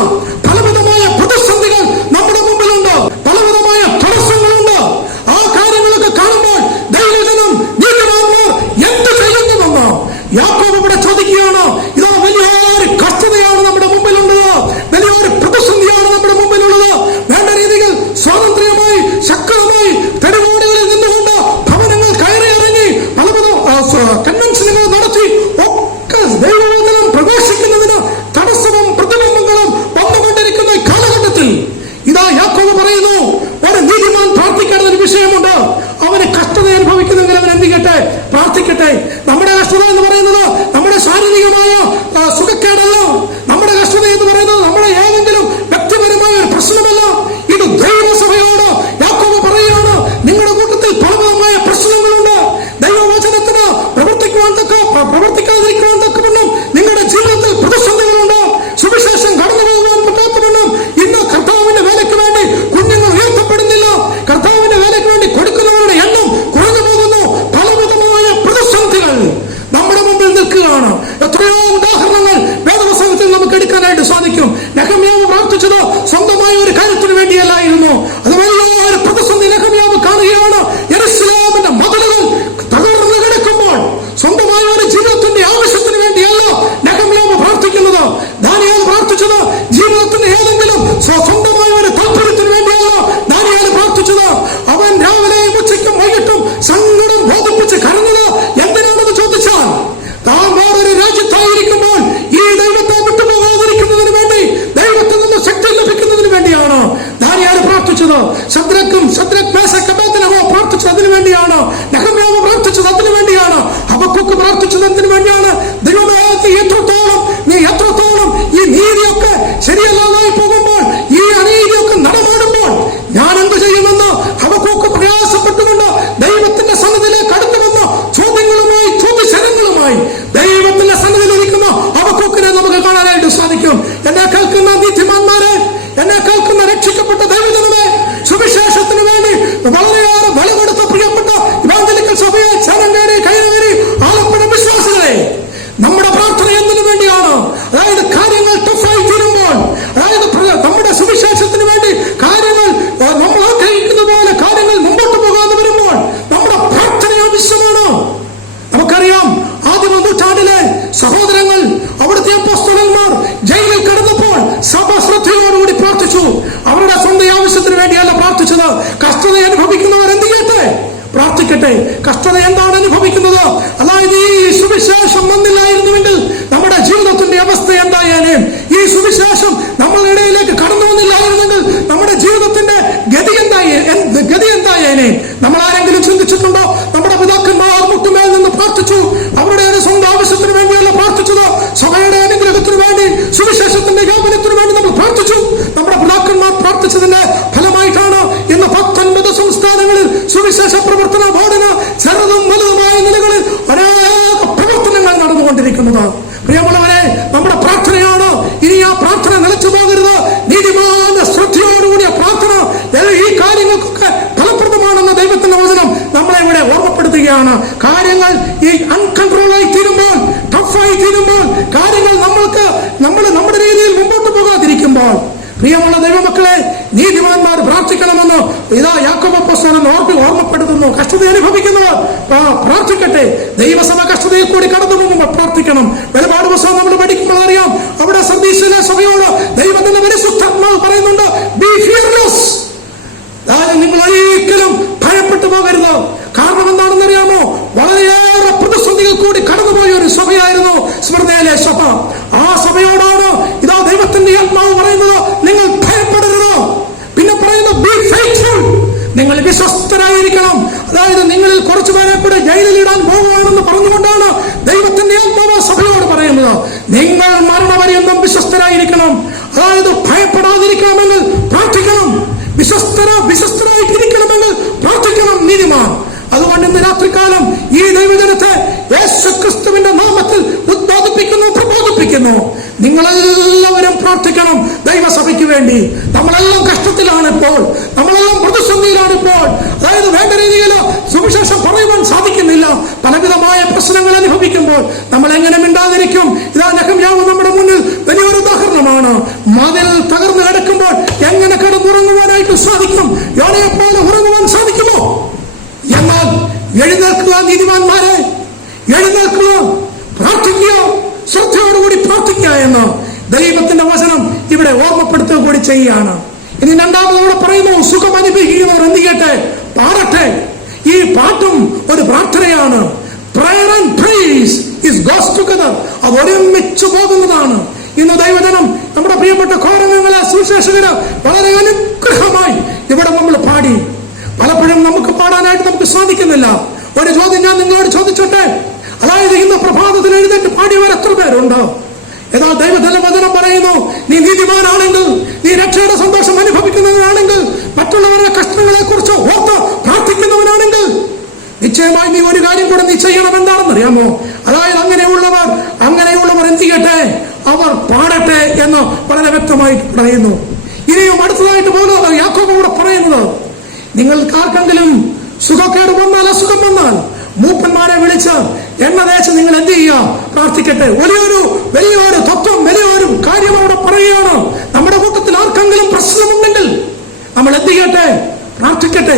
പലവിധമായ പ്രതിസന്ധികൾ നമ്മുടെ മുമ്പിലുണ്ട്, പലവിധമായ തടസ്സങ്ങളുണ്ട്. ആ കാര്യങ്ങളൊക്കെ കാണുമ്പോൾ ദൈവജനം, നീതിമാന്മാർ എന്ത് ചെയ്യുന്നുവെന്ന് യാക്കോബ് ഇവിടെ ചോദിക്കുകയാണ്. ഇതാ വലിയൊരു കഷ്ടതയാണ് നമ്മുടെ മുമ്പിലുള്ളത്, വലിയൊരു പ്രതിസന്ധിയാണ് നമ്മുടെ മുമ്പിലുള്ളത്. വേണ്ട രീതിയിൽ സ്വാതന്ത്ര്യമായി ശക്തമായി തെരുവോടുകളിൽ നിന്നുകൊണ്ട് ഭവനങ്ങൾ കയറി ഇറങ്ങി പലവിധ കൺവെൻഷനുകൾ നടത്തി ഒക്കെ ദൈവവചനം പ്രഘോഷിക്കുന്നതിന് തടസ്സവും പ്രതിബന്ധങ്ങളും വന്നുകൊണ്ടിരിക്കുന്ന കാലഘട്ടത്തിൽ ഇതാ യാക്കോബ് പറയുന്നു, ഒരു നീതിമാൻ പ്രാർത്ഥിക്കേണ്ട ഒരു വിഷയമുണ്ട്. അവന് കഷ്ടത അനുഭവിക്കുന്നെങ്കിൽ അവൻ എന്ത് ചെയ്യട്ടെ? പ്രാർത്ഥിക്കട്ടെ. നമ്മുടെ കഷ്ടത എന്ന് പറയുന്നത് നമ്മുടെ ശാരീരികമായ സുഖക്കേടല്ല. നമ്മുടെ കഷ്ടത എന്ന് പറയുന്നത് നമ്മുടെ ഏതെങ്കിലും വ്യക്തിപരമായ ഒരു പ്രശ്നമല്ല. ഇത് ദൈവസഭയോട് യാക്കോബ് പറയുകയാണ്, നിങ്ങളുടെ കൂട്ടത്തിൽ പലവിധമായ പ്രശ്നങ്ങളുണ്ട്. ദൈവവചനത്തിന് പ്രവർത്തിക്കാതിരിക്കുവാൻ തക്കവണ്ണം നിങ്ങളുടെ ജീവിതത്തിൽ പ്രതിസന്ധികളുണ്ട്. സുവിശേഷം കടന്നു പോകുവാൻ പറ്റാത്തവണ്ണം ഇന്ന് കർത്താവിന്റെ വേലയ്ക്ക് വേണ്ടി കുഞ്ഞുങ്ങൾ ഉയർത്തപ്പെടുന്നില്ല. കർത്താവിന്റെ വേലയ്ക്ക് വേണ്ടി കൊടുക്കുന്നവരുടെ എണ്ണം കുറഞ്ഞു പോകുന്നു. പലവിധമായ പ്രതിസന്ധികൾ നമ്മുടെ മുമ്പിൽ നിൽക്കുകയാണ്. എത്രയോ ഉദാഹരണങ്ങൾ വേദപുസ്തകത്തിൽ നമുക്ക് എടുക്കാനായിട്ട് സാധിക്കും. നെഹമ്യാവ് പ്രാർത്ഥിച്ചത് സ്വന്തമായ ഒരു കാര്യത്തിന് വേണ്ടിയല്ലായിരുന്നു. അത് വലിയൊരു പ്രതിസന്ധി നെഹമ്യാവ് കാണുകയാണ്. യെരൂശലേമിന്റെ മതിലുകൾ തകർന്നു കിടക്കുമ്പോൾ സ്വന്തമായ ഒരു ജീവിതത്തിന്റെ ആവശ്യത്തിന് വേണ്ടിയല്ല നെഹമ്യാവ് പ്രാർത്ഥിക്കുന്നത്. ദാനിയേൽ പ്രാർത്ഥിച്ചത് ജീവിതത്തിന്റെ ഏതെങ്കിലും സ്വന്തമായ ഒരു താല്പര്യത്തിന് വേണ്ടിയല്ല ദാനിയേൽ പ്രാർത്ഥിച്ചത്. അവൻ രാവിലെയും ഉച്ചയ്ക്കും വൈകിട്ടും സങ്കടം ബോധിപ്പിച്ച് കരഞ്ഞത് എന്തിനാണെന്ന് ചോദിച്ചാൽ, താൻ വേറൊരു രാജ്യത്തായിരിക്കുമ്പോൾ ഈ ദൈവത്തെ വിട്ടുപോകാതിരിക്കുന്നതിന് വേണ്ടി, ദൈവത്തിൽ നിന്ന് ശക്തി ലഭിക്കുന്നതിന് വേണ്ടിയാണ് ദാനിയേൽ പ്രാർത്ഥിച്ചത്. ശദ്രക്, മേശക്, അബേദ്നെഗോ പ്രാർത്ഥിച്ചത് അതിനു വേണ്ടിയാണ്. നെഹമ്യാവ് പ്രാർത്ഥിച്ചത് അതിനു വേണ്ടിയാണ്. ഹബക്കൂക്ക് പ്രാർത്ഥിച്ചത് എന്തിനു വേണ്ടിയാണ്? ദൈവമേ, നീ എത്രത്തോളം ഈ നീതിയൊക്കെ ശരിയല്ലാതായി പോകുമ്പോൾ, ഈ അനീതിയൊക്കെ നടമാടുമ്പോൾ ഞാൻ എന്ത് ചെയ്യുമെന്ന് ഹബക്കൂക്ക് പ്രയാസപ്പെട്ടുകൊണ്ട് ദൈവത്തിന്റെ സന്നിധിയിലേക്ക് അടുത്തു വന്ന ചോദ്യശരങ്ങളുമായി ദൈവത്തിന്റെ സന്നിധിയിലിരിക്കുന്ന ഹബക്കൂക്കിനെ നമുക്ക് കാണാനായിട്ട് സാധിക്കും. എന്നെ കേൾക്കുന്ന നീതിമാന്മാരെ, എന്നെ കേൾക്കുന്ന രക്ഷിക്കപ്പെട്ട ദൈവജനമേ, സുവിശേഷത്തിന് വേണ്ടി വളരെയേറെ വിലകൊടുത്ത പ്രിയപ്പെട്ട ഇവാഞ്ചലിക്കൽ സഭയെ കയറി ആലപ്പുഴ വിശ്വാസികളെ, നമ്മുടെ പ്രാർത്ഥന എന്തിനു വേണ്ടിയാണ്? അതായത് കാര്യങ്ങൾ ടഫായി തീരുമ്പോൾ, അതായത് നമ്മുടെ സുവിശേഷത്തിന് വേണ്ടി കാര്യങ്ങൾ നമ്മൾ ആഗ്രഹിക്കുന്ന പോലെ കാര്യങ്ങൾ മുമ്പോട്ട് പോകാതെ വരുമ്പോൾ നമ്മുടെ പ്രാർത്ഥന ആവശ്യമാണ്. നമുക്കറിയാം, ആദ്യ നൂറ്റാണ്ടിലെ സഹോദരങ്ങൾ, അവിടുത്തെ അപ്പോസ്തലന്മാർ ജയിലിൽ കിടന്നപ്പോൾ സഭ ശ്രദ്ധയോടുകൂടി പ്രാർത്ഥിച്ചു. അവരുടെ സ്വന്തം ആവശ്യത്തിന് വേണ്ടിയല്ല പ്രാർത്ഥിച്ചത്. കഷ്ടത അനുഭവിക്കുന്നവർ എന്ത് ചെയ്യട്ടെ? പ്രാർത്ഥിക്കട്ടെ. കഷ്ടത എന്താണ് അനുഭവിക്കുന്നത്? അതായത് ഈ സുവിശേഷം വന്നില്ലായിരുന്നുവെങ്കിൽ നമ്മുടെ ജീവിതത്തിന്റെ അവസ്ഥ എന്തായാലും, ഈ സുവിശേഷം നമ്മളുടെ ഇടയിലേക്ക് കടന്നു വന്നില്ലായിരുന്നെങ്കിൽ നമ്മുടെ ജീവിതത്തിന്റെ ഗതി എന്തായാലും നമ്മൾ ആരെങ്കിലും ചിന്തിച്ചിട്ടുണ്ടോ? നമ്മുടെ പിതാക്കന്മാർ മുട്ടുമേൽ നിന്ന് പ്രാർത്ഥിച്ചു. അവരുടെ സ്വന്തം ആവശ്യത്തിന് വേണ്ടിയല്ല പ്രാർത്ഥിച്ചത്, സഭയുടെ അനുഗ്രഹത്തിന് വേണ്ടി, സുവിശേഷത്തിന്റെ വ്യാപനത്തിന് വേണ്ടി നമ്മൾ പ്രാർത്ഥിച്ചു. നമ്മുടെ പിതാക്കന്മാർ പ്രാർത്ഥിച്ചതിന്റെ ഫലമായിട്ടാണ് ഇന്ന് 19 സംസ്ഥാനങ്ങളിൽ സുവിശേഷ പ്രവർത്തന ബോർഡിന് ചെറുതും വലുതുമായ നിലകളിൽ അനേക പ്രവർത്തനങ്ങൾ നടന്നുകൊണ്ടിരിക്കുന്നത്. പ്രിയമുള്ളവരെ, നമ്മുടെ പ്രാർത്ഥനയാണ്. ഇനി ആ പ്രാർത്ഥന നിലച്ചു പോകരുത്. നീതിമാന്റെ ശ്രദ്ധയോടുകൂടിയ പറയുകയാണ്, കാര്യങ്ങൾ ഈ അൺകൺട്രോളായി തീരുമ്പോൾ, ടഫായി തീരുമ്പോൾ, കാര്യങ്ങൾ നമ്മൾ നമ്മുടെ രീതിയിൽ മുമ്പോട്ട് പോകാതിരിക്കുമ്പോൾ, പ്രിയമുള്ള ദൈവമക്കളെ, നീതിമാന്മാർ പ്രാർത്ഥിക്കണമെന്ന് ഇതാ യാക്കോബ് അപ്പോസ്തലൻ ഓർമ്മപ്പെടുത്തുന്നു. കഷ്ടത അനുഭവിക്കുന്നവർ പ്രാർത്ഥിക്കട്ടെ. ദൈവസഭ കഷ്ടതയിൽ കൂടി കടന്നു പോകുമ്പോൾ പ്രാർത്ഥിക്കണം. വെളിപാട് പുസ്തകം നമ്മൾ പഠിക്കുമ്പോൾ അറിയാം, അവിടെ സർദീസിലെ സഭയോട് ദൈവത്തിന്റെ പരിശുദ്ധാത്മാവ് പറയുന്നുണ്ട്, ബി ഫിയർലെസ്. അതായത് നിങ്ങൾ ഒരിക്കലും ഭയപ്പെട്ടു പോകരുത്. കാരണം എന്താണെന്നറിയാമോ? വളരെയേറെ പ്രതിസന്ധികൾ കൂടി കടന്നുപോയ ഒരു സഭയായിരുന്നു സ്മിർനയിലെ സഭ. ആ സഭയോടാണ് ഇതാ ദൈവത്തിന്റെ ആത്മാവ് പറയുന്നത്, നിങ്ങൾ ഭയപ്പെടരുത്. പിന്നെ പറയുന്നത്, ബി ഫെയ്ത്ത്ഫുൾ. നിങ്ങൾ വിശ്വസ്തരായിരിക്കണം. അതായത് നിങ്ങളിൽ കുറച്ചുപേരെ കൂടെ ജയിലിലിടാൻ പോകുകയാണെന്ന് പറഞ്ഞുകൊണ്ടാണ് ദൈവത്തിന്റെ ആത്മാവ് സഭയോട് പറയുന്നത്, നിങ്ങൾ മരണപര്യന്തം വിശ്വസ്തരായിരിക്കണം. അതായത് ഭയപ്പെടാതിരിക്കണമെങ്കിൽ പ്രാർത്ഥിക്കണം. വിശ്വസ്തരായിട്ടിരിക്കണമെങ്കിൽ പ്രാർത്ഥിക്കണം നീതിമാൻ. അതുകൊണ്ട് ഇന്ന് രാത്രികാലം ഈ ദൈവജനത്തെ യേശുക്രിസ്തുവിന്റെ നാമത്തിൽ പ്രബോധിപ്പിക്കുന്നു. നിങ്ങളെല്ലാവരും പ്രാർത്ഥിക്കണം ദൈവസഭയ്ക്ക് വേണ്ടി. നമ്മളെല്ലാം കഷ്ടത്തിലാണ് ഇപ്പോൾ, നമ്മളെല്ലാം പ്രതിസന്ധിയിലാണ് ഇപ്പോൾ. അതായത് വേണ്ട രീതിയിൽ സുവിശേഷം പറയുവാൻ സാധിക്കുന്നില്ല. പലവിധമായ പ്രശ്നങ്ങൾ അനുഭവിക്കുമ്പോൾ നമ്മൾ എങ്ങനെ മിണ്ടാതിരിക്കും? ഇതാ നെഹെമ്യാവ് നമ്മുടെ മുന്നിൽ വലിയൊരു ഉദാഹരണമാണ്. മതിൽ തകർന്നു കിടക്കുമ്പോൾ എങ്ങനെ കിടന്നുറങ്ങുവാനായിട്ട് സാധിക്കും? യോനയെ പോലെ ഉറങ്ങുവാൻ സാധിക്കുമോ? എന്നാൽ എഴുന്നേൽക്കുക നീതിമാന്മാരെ, എഴുന്നേൽക്കുക, പ്രാർത്ഥിക്കുക, ശ്രദ്ധയോടുകൂടി പ്രാർത്ഥിക്കുക എന്ന് ദൈവത്തിന്റെ വചനം ഇവിടെ ഓർമ്മപ്പെടുത്തുക കൂടി ചെയ്യുകയാണ്. ഇനി രണ്ടാമത് അവിടെ പറയുന്നു, സുഖം അനുഭവിക്കുന്നവർ എന്ത് ചെയ്യട്ടെ? പാടട്ടെ. ഈ പാട്ടും ഒരു പ്രാർത്ഥനയാണ്. Prayer and praise is goes together. അത് ഒരുമിച്ച് പോകുന്നതാണ്. ഇന്ന് ദൈവജനം, നമ്മുടെ പ്രിയപ്പെട്ട കോരങ്ങളെ സുവിശേഷകര് വളരെ അനുഗ്രഹമായി ഇവിടെ നമ്മൾ പാടി. പലപ്പോഴും നമുക്ക് പാടാനായിട്ട് നമുക്ക് സാധിക്കുന്നില്ല. ഒരു ചോദ്യം ഞാൻ നിങ്ങളോട് ചോദിച്ചോട്ടെ. അതായത് ഇന്ന് പ്രഭാതത്തിൽ എഴുന്നേറ്റ് പാടിയവർ എത്ര പേരുണ്ടോ? ഏതാ ദൈവത്തിന്റെ വചനം പറയുന്നു, നീ നീതിമാനാണെങ്കിൽ, നീ രക്ഷയുടെ സന്തോഷം അനുഭവിക്കുന്നവനാണെങ്കിൽ, മറ്റുള്ളവരുടെ കഷ്ടങ്ങളെ കുറിച്ച് ഓർത്ത് പ്രാർത്ഥിക്കുന്നവനാണെങ്കിൽ, നിശ്ചയമായി നീ ഒരു കാര്യം കൂടെ നീ ചെയ്യണം. എന്താണെന്ന് അറിയാമോ? അതായത് അങ്ങനെയുള്ളവർ എന്ത് ചെയ്യട്ടെ? അവർ പാടട്ടെ എന്ന് വളരെ വ്യക്തമായിട്ട് പറയുന്നു. ഇനിയും അടുത്തതായിട്ട് പോലും യാക്കോബ് കൂടെ പറയുന്നത്, നിങ്ങൾക്ക് ആർക്കെങ്കിലും സുഖക്കേട് വന്നാൽ, അസുഖം വന്നാൽ മൂപ്പന്മാരെ വിളിച്ച് എണ്ണ തേച്ച് നിങ്ങൾ എന്ത് ചെയ്യുക? പ്രാർത്ഥിക്കട്ടെ. വലിയൊരു തത്വം, വലിയൊരു കാര്യം അവിടെ പറയുകയാണ്. നമ്മുടെ കൂട്ടത്തിൽ ആർക്കെങ്കിലും പ്രശ്നമുണ്ടെങ്കിൽ നമ്മൾ എന്ത് ചെയ്യട്ടെ? പ്രാർത്ഥിക്കട്ടെ.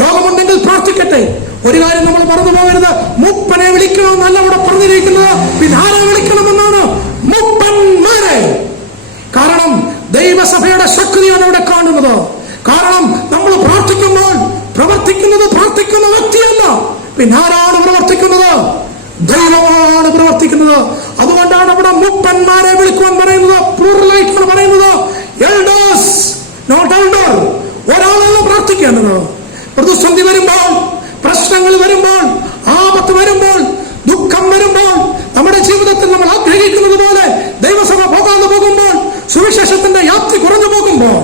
രോഗമുണ്ടെങ്കിൽ പ്രാർത്ഥിക്കട്ടെ. ഒരു കാര്യം നമ്മൾ മറന്നു പോകരുത്, മൂപ്പനെ വിളിക്കണമെന്നല്ല അവിടെ പറഞ്ഞിരിക്കുന്നത്, പിന്നെ ആരെ വിളിക്കണമെന്നാണ്? മൂപ്പന്മാരെ. കാരണം ദൈവസഭയുടെ ശക്തിയാണ് അവിടെ കാണുന്നത്. കാരണം നമ്മൾ പ്രാർത്ഥിക്കുമ്പോൾ പ്രാർത്ഥിക്കുന്ന വ്യക്തിയല്ല, പിന്നെ ആരാണ് പ്രവർത്തിക്കുന്നത്? ദൈവമാണ് പ്രവർത്തിക്കുന്നത്. അതുകൊണ്ടാണ് അവിടെ മൂപ്പന്മാരെ വിളിക്കുവാൻ പറയുന്നത്. പ്ലൂറലായിട്ടാണ് പറയുന്നത്. Elders, not elder. ഒരാളല്ല പ്രാർത്ഥിക്കേണ്ടത്. പ്രതിസന്ധി വരുമ്പോൾ, പ്രശ്നങ്ങൾ വരുമ്പോൾ, ആപത്ത് വരുമ്പോൾ, ദുഃഖം വരുമ്പോൾ, നമ്മുടെ ജീവിതത്തിൽ നമ്മൾ ആഗ്രഹിക്കുന്നത് പോലെ ദൈവസഭ പോകാതെ പോകുമ്പോൾ, സുവിശേഷത്തിന്റെ വ്യാപ്തി കുറഞ്ഞു പോകുമ്പോൾ,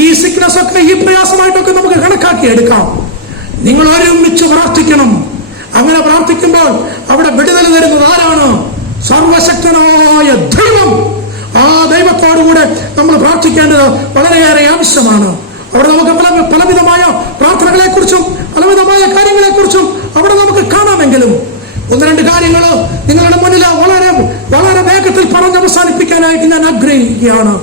ഈ സിക്നസ് ഒക്കെ, ഈ പ്രയാസമായിട്ടൊക്കെ നമുക്ക് കണക്കാക്കിയെടുക്കാം. നിങ്ങൾ ഒരുമിച്ച് പ്രാർത്ഥിക്കണം. അങ്ങനെ പ്രാർത്ഥിക്കുമ്പോൾ അവിടെ വിടുതൽ തരുന്നത് ആരാണ്? സർവശക്തനായ ദൈവം. ആ ദൈവത്തോടുകൂടെ നമ്മൾ പ്രാർത്ഥിക്കേണ്ടത് വളരെയേറെ ആവശ്യമാണ്. അവിടെ നമുക്ക് പലവിധമായ പ്രാർത്ഥനകളെ കുറിച്ചും പലവിധമായ കാര്യങ്ങളെ കുറിച്ചും അവിടെ നമുക്ക് കാണാമെങ്കിലും ഒന്ന് രണ്ട് കാര്യങ്ങൾ നിങ്ങളുടെ മുന്നിൽ വളരെ വേഗത്തിൽ പറഞ്ഞ് അവസാനിപ്പിക്കാനായിട്ട് ഞാൻ ആഗ്രഹിക്കുകയാണ്.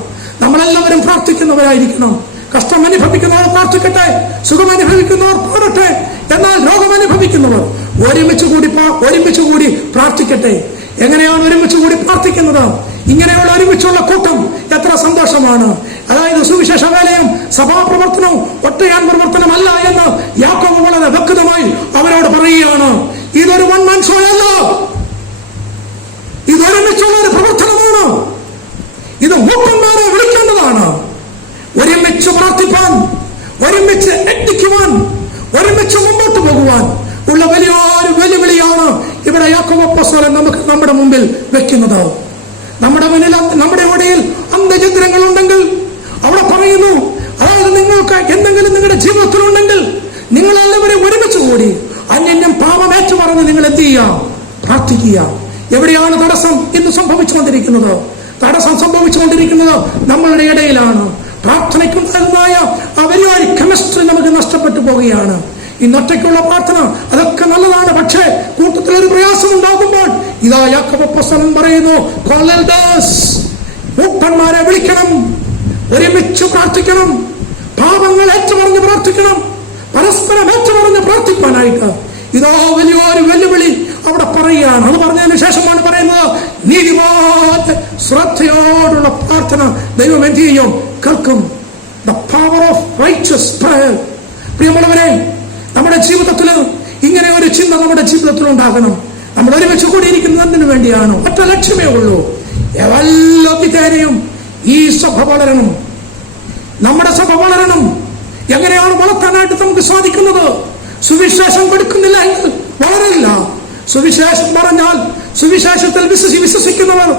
നമ്മളെല്ലാവരും പ്രാർത്ഥിക്കുന്നവരായിരിക്കണം. കഷ്ടം അനുഭവിക്കുന്നവർ പ്രാർത്ഥിക്കട്ടെ, സുഖം അനുഭവിക്കുന്നവർ പാടട്ടെ. എന്നാൽ രോഗം അനുഭവിക്കുന്നവർ ഒരുമിച്ച് കൂടി പ്രാർത്ഥിക്കട്ടെ. എങ്ങനെയാണ് ഒരുമിച്ച് കൂടി പ്രാർത്ഥിക്കുന്നത്? ഇങ്ങനെയുള്ള ഒരുമിച്ചുള്ള കൂട്ടം എത്ര സന്തോഷമാണ്. അതായത് സുവിശേഷ വേലയും സഭാപ്രവർത്തനവും ഒറ്റയാൻ പ്രവർത്തനമല്ല എന്ന് യാക്കോബ് വളരെ വ്യക്തമായി അവരോട് പറയുകയാണ്. ഇതൊരു വൺ മാൻ ഷോ അല്ല, ഇതൊരുമിച്ചുള്ള ഒരു പ്രവർത്തനമാണ്. ഇത് മൂപ്പന്മാരെ വിളിക്കേണ്ടതാണ്. ഒരുമിച്ച് പ്രാർത്ഥിപ്പാൻ, ഒരുമിച്ച് എത്തിക്കുവാൻ, ഒരുമിച്ച് മുമ്പോട്ട് പോകുവാൻ ഉള്ള വലിയൊരു വെല്ലുവിളിയാണ് ഇവിടെ യാക്കോബ് അപ്പോസ്തലൻ നമ്മുടെ മുമ്പിൽ വെക്കുന്നത്. നമ്മുടെ ഇടയിൽ അന്ധചിത്രങ്ങൾ ഉണ്ടെങ്കിൽ അവിടെ പറയുന്നു, അതായത് നിങ്ങൾക്ക് എന്തെങ്കിലും നിങ്ങളുടെ ജീവിതത്തിലുണ്ടെങ്കിൽ നിങ്ങളെല്ലാവരും ഒരുമിച്ച് കൂടി അന്യന്യം പാപമേറ്റു പറഞ്ഞ് നിങ്ങൾ എന്ത് ചെയ്യാം? പ്രാർത്ഥിക്കുക. എവിടെയാണ് തടസ്സം ഇന്ന് സംഭവിച്ചുകൊണ്ടിരിക്കുന്നത്? തടസ്സം സംഭവിച്ചുകൊണ്ടിരിക്കുന്നത് നമ്മളുടെ ഇടയിലാണ്. പ്രാർത്ഥനയ്ക്കുണ്ടായ ആ വലിയൊരു കെമിസ്ട്രി നമുക്ക് നഷ്ടപ്പെട്ടു പോവുകയാണ്. ഇന്നൊറ്റയ്ക്കുള്ള പ്രാർത്ഥന അതൊക്കെ നല്ലതാണ്. പക്ഷേ കൂട്ടത്തിൽ ഒരു പ്രയാസം ഉണ്ടാകുമ്പോൾ ഇതാ യാക്കോബ് അപ്പോസ്തലൻ പറയുന്നു, മൂപ്പന്മാരെ വിളിക്കണം, ഒരുമിച്ച് പ്രാർത്ഥിക്കണം, പാപങ്ങൾ ഏറ്റുപറഞ്ഞ് പ്രാർത്ഥിക്കണം, പരസ്പരം ഏറ്റുപറഞ്ഞ് പ്രാർത്ഥിക്കാനായിട്ട് ഇതോ വലിയൊരു വെല്ലുവിളി അവിടെ പറയുകയാണ്. അത് പറഞ്ഞതിന് ശേഷമാണ് പറയുന്നത്, നീതിമാന്റെ ശ്രദ്ധയോടുള്ള പ്രാർത്ഥന ദൈവം എന്ത് ചെയ്യും? കേൾക്കും. The power of righteous prayer. പ്രിയമുള്ളവരെ, നമ്മുടെ ജീവിതത്തിൽ ഇങ്ങനെ ഒരു ചിന്ത നമ്മുടെ ജീവിതത്തിൽ ഉണ്ടാകണം. നമ്മൾ ഒരുമിച്ച് കൂടിയിരിക്കുന്നതിന് വേണ്ടിയാണ്. ഒറ്റ ലക്ഷ്യമേ ഉള്ളൂ, എല്ലാ വിധേനയും ഈ സഭ വളരണം, നമ്മുടെ സഭ വളരണം. എങ്ങനെയാണ് വളർത്താനായിട്ട് നമുക്ക് സാധിക്കുന്നത്? സുവിശേഷം കൊടുക്കുന്നില്ല എങ്കിൽ വളരില്ല. സുവിശേഷം പറഞ്ഞാൽ സുവിശേഷത്തിൽ വിശ്വസിക്കുന്നവർ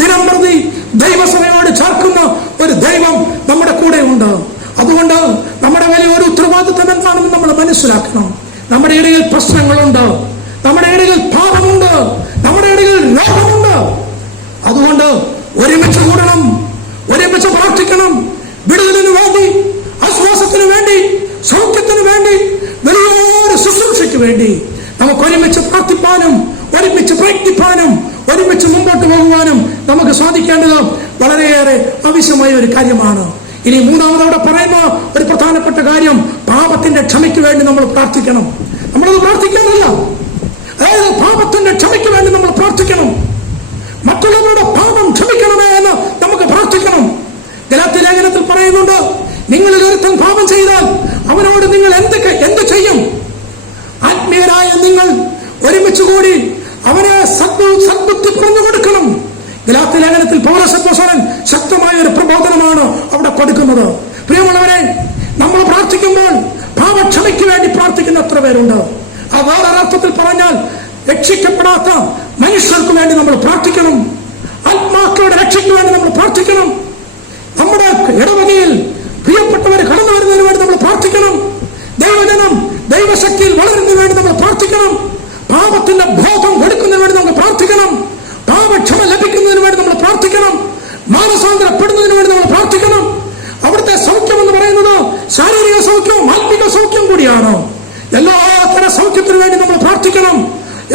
ദിനം പ്രതി ദൈവസഭയോട് ചേർക്കുന്ന ഒരു ദൈവം നമ്മുടെ കൂടെ ഉണ്ട്. അതുകൊണ്ട് നമ്മുടെ വലിയൊരു ഉത്തരവാദിത്വം എന്താണെന്ന് നമ്മൾ മനസ്സിലാക്കണം. നമ്മുടെ ഇടയിൽ പ്രശ്നങ്ങളുണ്ട്, നമ്മുടെ ഇടയിൽ പാപമുണ്ട്, നമ്മുടെ ഇടയിൽ രോഗമുണ്ട്. അതുകൊണ്ട് ഒരുമിച്ച് കൂടണം, ഒരുമിച്ച് പ്രാർത്ഥിക്കണം. വിടുതലിന് വേണ്ടി, ആശ്വാസത്തിന് വേണ്ടി, സൗഖ്യത്തിന് വേണ്ടി, വലിയൊരു ശുശ്രൂഷയ്ക്ക് വേണ്ടി നമുക്ക് ഒരുമിച്ച് പ്രാർത്ഥിപ്പാനും ഒരുമിച്ച് പ്രയത്നിപ്പാനും ഒരുമിച്ച് മുമ്പോട്ട് പോകുവാനും നമുക്ക് സാധിക്കേണ്ടത് വളരെയേറെ ആവശ്യമായ ഒരു കാര്യമാണ്. ഇനി മൂന്നാമതവിടെ പറയുന്ന ഒരു പ്രധാനപ്പെട്ട കാര്യം, പാപത്തിന്റെ ക്ഷമയ്ക്ക് വേണ്ടി നമ്മൾ പ്രാർത്ഥിക്കണം. നമ്മളത് പ്രാർത്ഥിക്കാനല്ല, അതായത് പാപത്തിന്റെ ക്ഷമയ്ക്ക് വേണ്ടി നമ്മൾ പ്രാർത്ഥിക്കണം. മറ്റുള്ളവരുടെ പാപം ക്ഷമിക്കണമേ എന്ന് നമുക്ക് പ്രാർത്ഥിക്കണം. ഗലാത്യ ലേഖനത്തിൽ പറയുന്നുണ്ട്, നിങ്ങളിൽ ഒരുത്തൻ പാപം ചെയ്താൽ അവനോട് നിങ്ങൾ എന്ത് ചെയ്യും? ആത്മീയരായ നിങ്ങൾ ഒരുമിച്ച് കൂടി അവനെ സദ്ബുദ്ധി പറഞ്ഞു കൊടുക്കണം. ഗലാത്യ ലേഖനത്തിൽ പൗലോസ് അപ്പോസ്തലൻ ശക്തമായ ഒരു പ്രബോധനമാണ് അവിടെ കൊടുക്കുന്നത്. പ്രിയമുള്ളവരെ, നമ്മൾ പ്രാർത്ഥിക്കുമ്പോൾ പാപക്ഷമയ്ക്ക് വേണ്ടി പ്രാർത്ഥിക്കുന്ന എത്ര പേരുണ്ട്? ആ വേറൊരർത്ഥത്തിൽ പറഞ്ഞാൽ രക്ഷിക്കപ്പെടാത്ത മനുഷ്യർക്ക് വേണ്ടി നമ്മൾ പ്രാർത്ഥിക്കണം. ആത്മാക്കളുടെ രക്ഷയ്ക്ക് വേണ്ടി നമ്മൾ പ്രാർത്ഥിക്കണം. നമ്മുടെ ഇടവകയിൽ പ്രിയപ്പെട്ടവർ കടന്നു വരുന്നതിന് വേണ്ടി നമ്മൾ പ്രാർത്ഥിക്കണം. ദൈവജനം ദൈവശക്തിയിൽ വളരുന്നതിന് വേണ്ടി നമ്മൾ പ്രാർത്ഥിക്കണം. പാപത്തിന്റെ ബോധം കൊടുക്കുന്നതിന് വേണ്ടി നമ്മൾ പ്രാർത്ഥിക്കണം. പാപക്ഷമ ലഭിക്കുന്നതിന് വേണ്ടി നമ്മൾ പ്രാർത്ഥിക്കണം. മാനസാന്തരപ്പെടുന്നതിന് വേണ്ടി നമ്മൾ പ്രാർത്ഥിക്കണം. അവിടുത്തെ സൗഖ്യം എന്ന് പറയുന്നത് ശാരീരിക സൗഖ്യവും ആത്മിക സൗഖ്യം കൂടിയാണ്. എല്ലാത്തര സൗഖ്യത്തിന് വേണ്ടി നമ്മൾ പ്രാർത്ഥിക്കണം.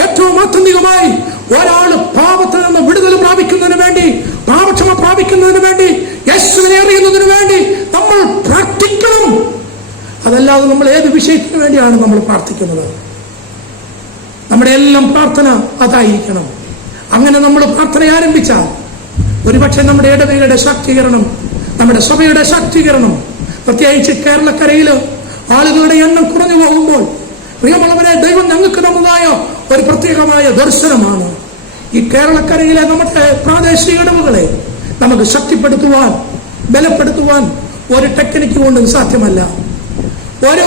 ഏറ്റവും ആത്യന്തികമായി ഒരാള് പാപത്തിൽ നിന്ന് വിടുതൽ പ്രാപിക്കുന്നതിന് വേണ്ടി, പാപക്ഷമ പ്രാപിക്കുന്നതിന് വേണ്ടി, യേശുവിനെ അറിയുന്നതിന് വേണ്ടി നമ്മൾ പ്രാർത്ഥിക്കണം. അതല്ലാതെ നമ്മൾ ഏത് വിഷയത്തിന് വേണ്ടിയാണ് നമ്മൾ പ്രാർത്ഥിക്കുന്നത്? നമ്മുടെ എല്ലാം പ്രാർത്ഥന അതായിരിക്കണം. അങ്ങനെ നമ്മൾ പ്രാർത്ഥന ആരംഭിച്ചാൽ ഒരുപക്ഷെ നമ്മുടെ ഇടവകയുടെ ശാക്തീകരണം, നമ്മുടെ സഭയുടെ ശാക്തീകരണം, പ്രത്യേകിച്ച് കേരളക്കരയിൽ ആളുകളുടെ എണ്ണം കുറഞ്ഞു പോകുമ്പോൾ, പ്രിയമുള്ളവരെ, ദൈവം ഞങ്ങൾക്ക് തന്നതായ ഒരു പ്രത്യേകമായ ദർശനമാണ്. ഈ കേരളക്കരയിലെ നമ്മുടെ പ്രാദേശിക ഇടവകളെ നമുക്ക് ശക്തിപ്പെടുത്തുവാൻ, ബലപ്പെടുത്തുവാൻ ഒരു ടെക്നിക്ക് കൊണ്ടും സാധ്യമല്ല, ഒരു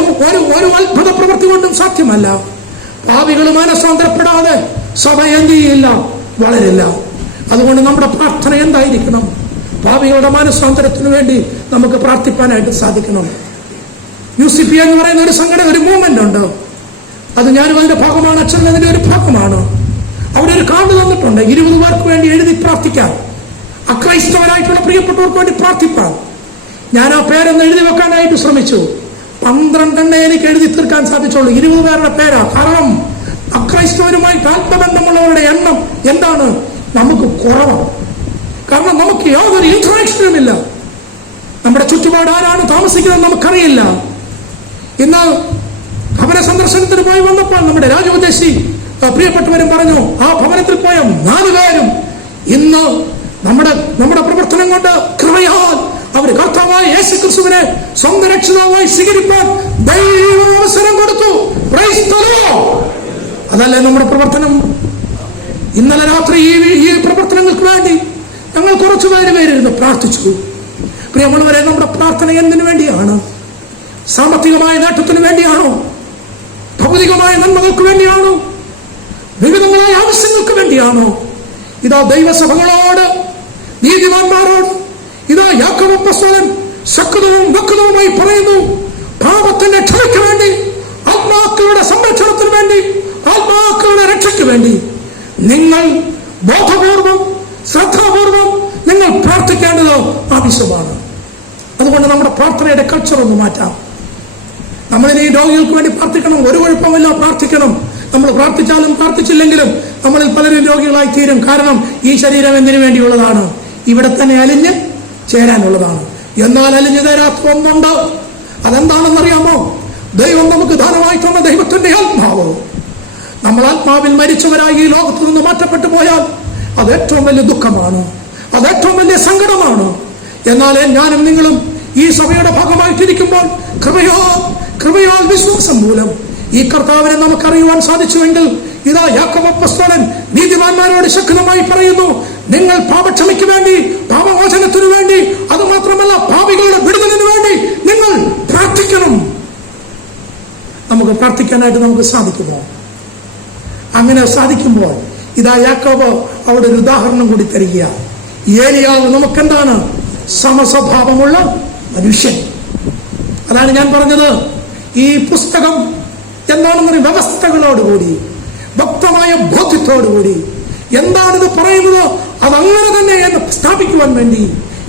അത്ഭുത പ്രവൃത്തി കൊണ്ടും സാധ്യമല്ല. പാപികൾ മാനസാന്തരപ്പെടാതെ സഭ എന്ത് ചെയ്യില്ല? വളരില്ല. അതുകൊണ്ട് നമ്മുടെ പ്രാർത്ഥന എന്തായിരിക്കണം? പാപികളുടെ മാനസാന്തരത്തിന് വേണ്ടി നമുക്ക് പ്രാർത്ഥിപ്പാനായിട്ട് സാധിക്കണം. UCP എന്ന് പറയുന്ന ഒരു സംഘടന, ഒരു മൂവ്മെന്റ് ഉണ്ട്. അത് ഞാനും അതിന്റെ ഭാഗമാണ്, അച്ഛൻ അതിന്റെ ഒരു ഭാഗമാണ്. അവിടെ ഒരു കാർഡ് തന്നിട്ടുണ്ട്, 20 പേർക്ക് വേണ്ടി എഴുതി പ്രാർത്ഥിക്കാൻ, അക്രൈസ്തവരായിട്ടുള്ള പ്രിയപ്പെട്ടവർക്ക് വേണ്ടി പ്രാർത്ഥിപ്പാൻ. ഞാൻ ആ പേരൊന്ന് എഴുതി വെക്കാനായിട്ട് ശ്രമിച്ചു. 12 എനിക്ക് എഴുതി തീർക്കാൻ സാധിച്ചുള്ളൂ. 20 പേരുടെ പേരാ. കാരണം അക്രൈസ്തവരുമായി ആത്മബന്ധമുള്ളവരുടെ എണ്ണം എന്താണ്? നമുക്ക് കുറവാണ്. കാരണം നമുക്ക് യാതൊരു ഇന്ററാക്ഷനും ഇല്ല. നമ്മുടെ ചുറ്റുപാട് ആരാണ് താമസിക്കുന്നത് നമുക്കറിയില്ല. ഇന്ന് ഭവന സന്ദർശനത്തിന് പോയി വന്നപ്പോൾ നമ്മുടെ രാജോദ്ദേശി പ്രിയപ്പെട്ടവരും പറഞ്ഞു, ആ ഭവനത്തിൽ പോയ 4 പേരും ഇന്ന് നമ്മുടെ പ്രവർത്തനം കൊണ്ട് കൃപയാൽ അവർ കർത്താവായ യേശുക്രിസ്തുവിനെ സ്വന്തം രക്ഷിതാവായി സ്വീകരിക്കാൻ ദൈവം അവസരം കൊടുത്തു. Praise the Lord. അതല്ലേ നമ്മുടെ പ്രവർത്തനം? ഇന്നലെ രാത്രി ഈ പ്രവർത്തനങ്ങൾക്ക് വേണ്ടി ഞങ്ങൾ കുറച്ചു പേരിരുന്ന് പ്രാർത്ഥിച്ചു. പ്രിയമുള്ളവരെ, നമ്മുടെ പ്രാർത്ഥന എന്തിനു വേണ്ടിയാണ്? സാമ്പത്തികമായ നേട്ടത്തിന് വേണ്ടിയാണോ? ഭൗതികമായ നന്മകൾക്ക് വേണ്ടിയാണോ? വിവിധങ്ങളായ ആവശ്യങ്ങൾക്ക് വേണ്ടിയാണോ? ഇതാ ദൈവസഭകളോട്, നീതിമാന്മാരോട് ഇതാ യാക്കോബ് അപ്പോസ്തലൻ ശക്തവും വ്യക്തവുമായി പറയുന്നു, പാപത്തിന്റെ ക്ഷമയ്ക്ക് വേണ്ടി, ആത്മാക്കളുടെ സംരക്ഷണത്തിന് വേണ്ടി, ആത്മാക്കളുടെ രക്ഷയ്ക്ക് വേണ്ടി നിങ്ങൾ ബോധപൂർവം, ശ്രദ്ധാപൂർവം നിങ്ങൾ പ്രാർത്ഥിക്കേണ്ടത് ആവശ്യമാണ്. അതുകൊണ്ട് നമ്മുടെ പ്രാർത്ഥനയുടെ കൾച്ചർ ഒന്ന് മാറ്റാം. നമ്മളിനി രോഗികൾക്ക് വേണ്ടി പ്രാർത്ഥിക്കണം. ഒരു കുഴപ്പമില്ല, പ്രാർത്ഥിക്കണം. നമ്മൾ പ്രാർത്ഥിച്ചാലും പ്രാർത്ഥിച്ചില്ലെങ്കിലും നമ്മളിൽ പലരും രോഗികളായി തീരും. കാരണം ഈ ശരീരം എന്തിനു വേണ്ടിയുള്ളതാണ്? ഇവിടെ തന്നെ അലിഞ്ഞ് ചേരാനുള്ളതാണ്. എന്നാൽ അലിഞ്ഞു തരാത്ത ഒന്നുണ്ട്. അതെന്താണെന്നറിയാമോ? ദൈവം നമുക്ക് ധാരാളമായി തന്ന ദൈവത്തിന്റെ ആത്മാവ്. നമ്മൾ ആത്മാവിൽ മരിച്ചവരായി ഈ ലോകത്തു നിന്ന് മാറ്റപ്പെട്ടു പോയാൽ അത് ഏറ്റവും വലിയ ദുഃഖമാണ്, അത് ഏറ്റവും വലിയ സങ്കടമാണ്. എന്നാൽ ഞാനും നിങ്ങളും ഈ സഭയുടെ ഭാഗമായിട്ടിരിക്കുമ്പോൾ കൃപയാൽ വിശ്വാസം മൂലം ഈ കർത്താവിനെ നമുക്കറിയുവാൻ സാധിച്ചുവെങ്കിൽ ഇതാ യാക്കോബ് അപ്പോസ്തലൻ നീതിമാന്മാരോട് ശക്തമായി പറയുന്നു, നിങ്ങൾ പാപക്ഷമയ്ക്ക് വേണ്ടി, പാപമോചനത്തിനു വേണ്ടി, അത് മാത്രമല്ല പാപികളുടെ വിടുതലിന് വേണ്ടി നിങ്ങൾ പ്രാർത്ഥിക്കണം. നമുക്ക് പ്രാർത്ഥിക്കാനായിട്ട് നമുക്ക് സാധിക്കുമോ? അങ്ങനെ സാധിക്കുമ്പോൾ ഇതാ യാക്കോബ് അവിടെ ഒരു ഉദാഹരണം കൂടി തരിക. ഏലിയാവ് നമുക്കെന്താണ്? സമസ്വഭാവമുള്ള മനുഷ്യൻ. അതാണ് ഞാൻ പറഞ്ഞത്. ഈ പുസ്തകം എന്താണെന്നറിയ വ്യവസ്ഥകളോടുകൂടി, വ്യക്തമായ ബോധ്യത്തോടുകൂടി എന്താണിത് പറയുന്നത് അതങ്ങനെ തന്നെ എന്ന് സ്ഥാപിക്കുവാൻ വേണ്ടി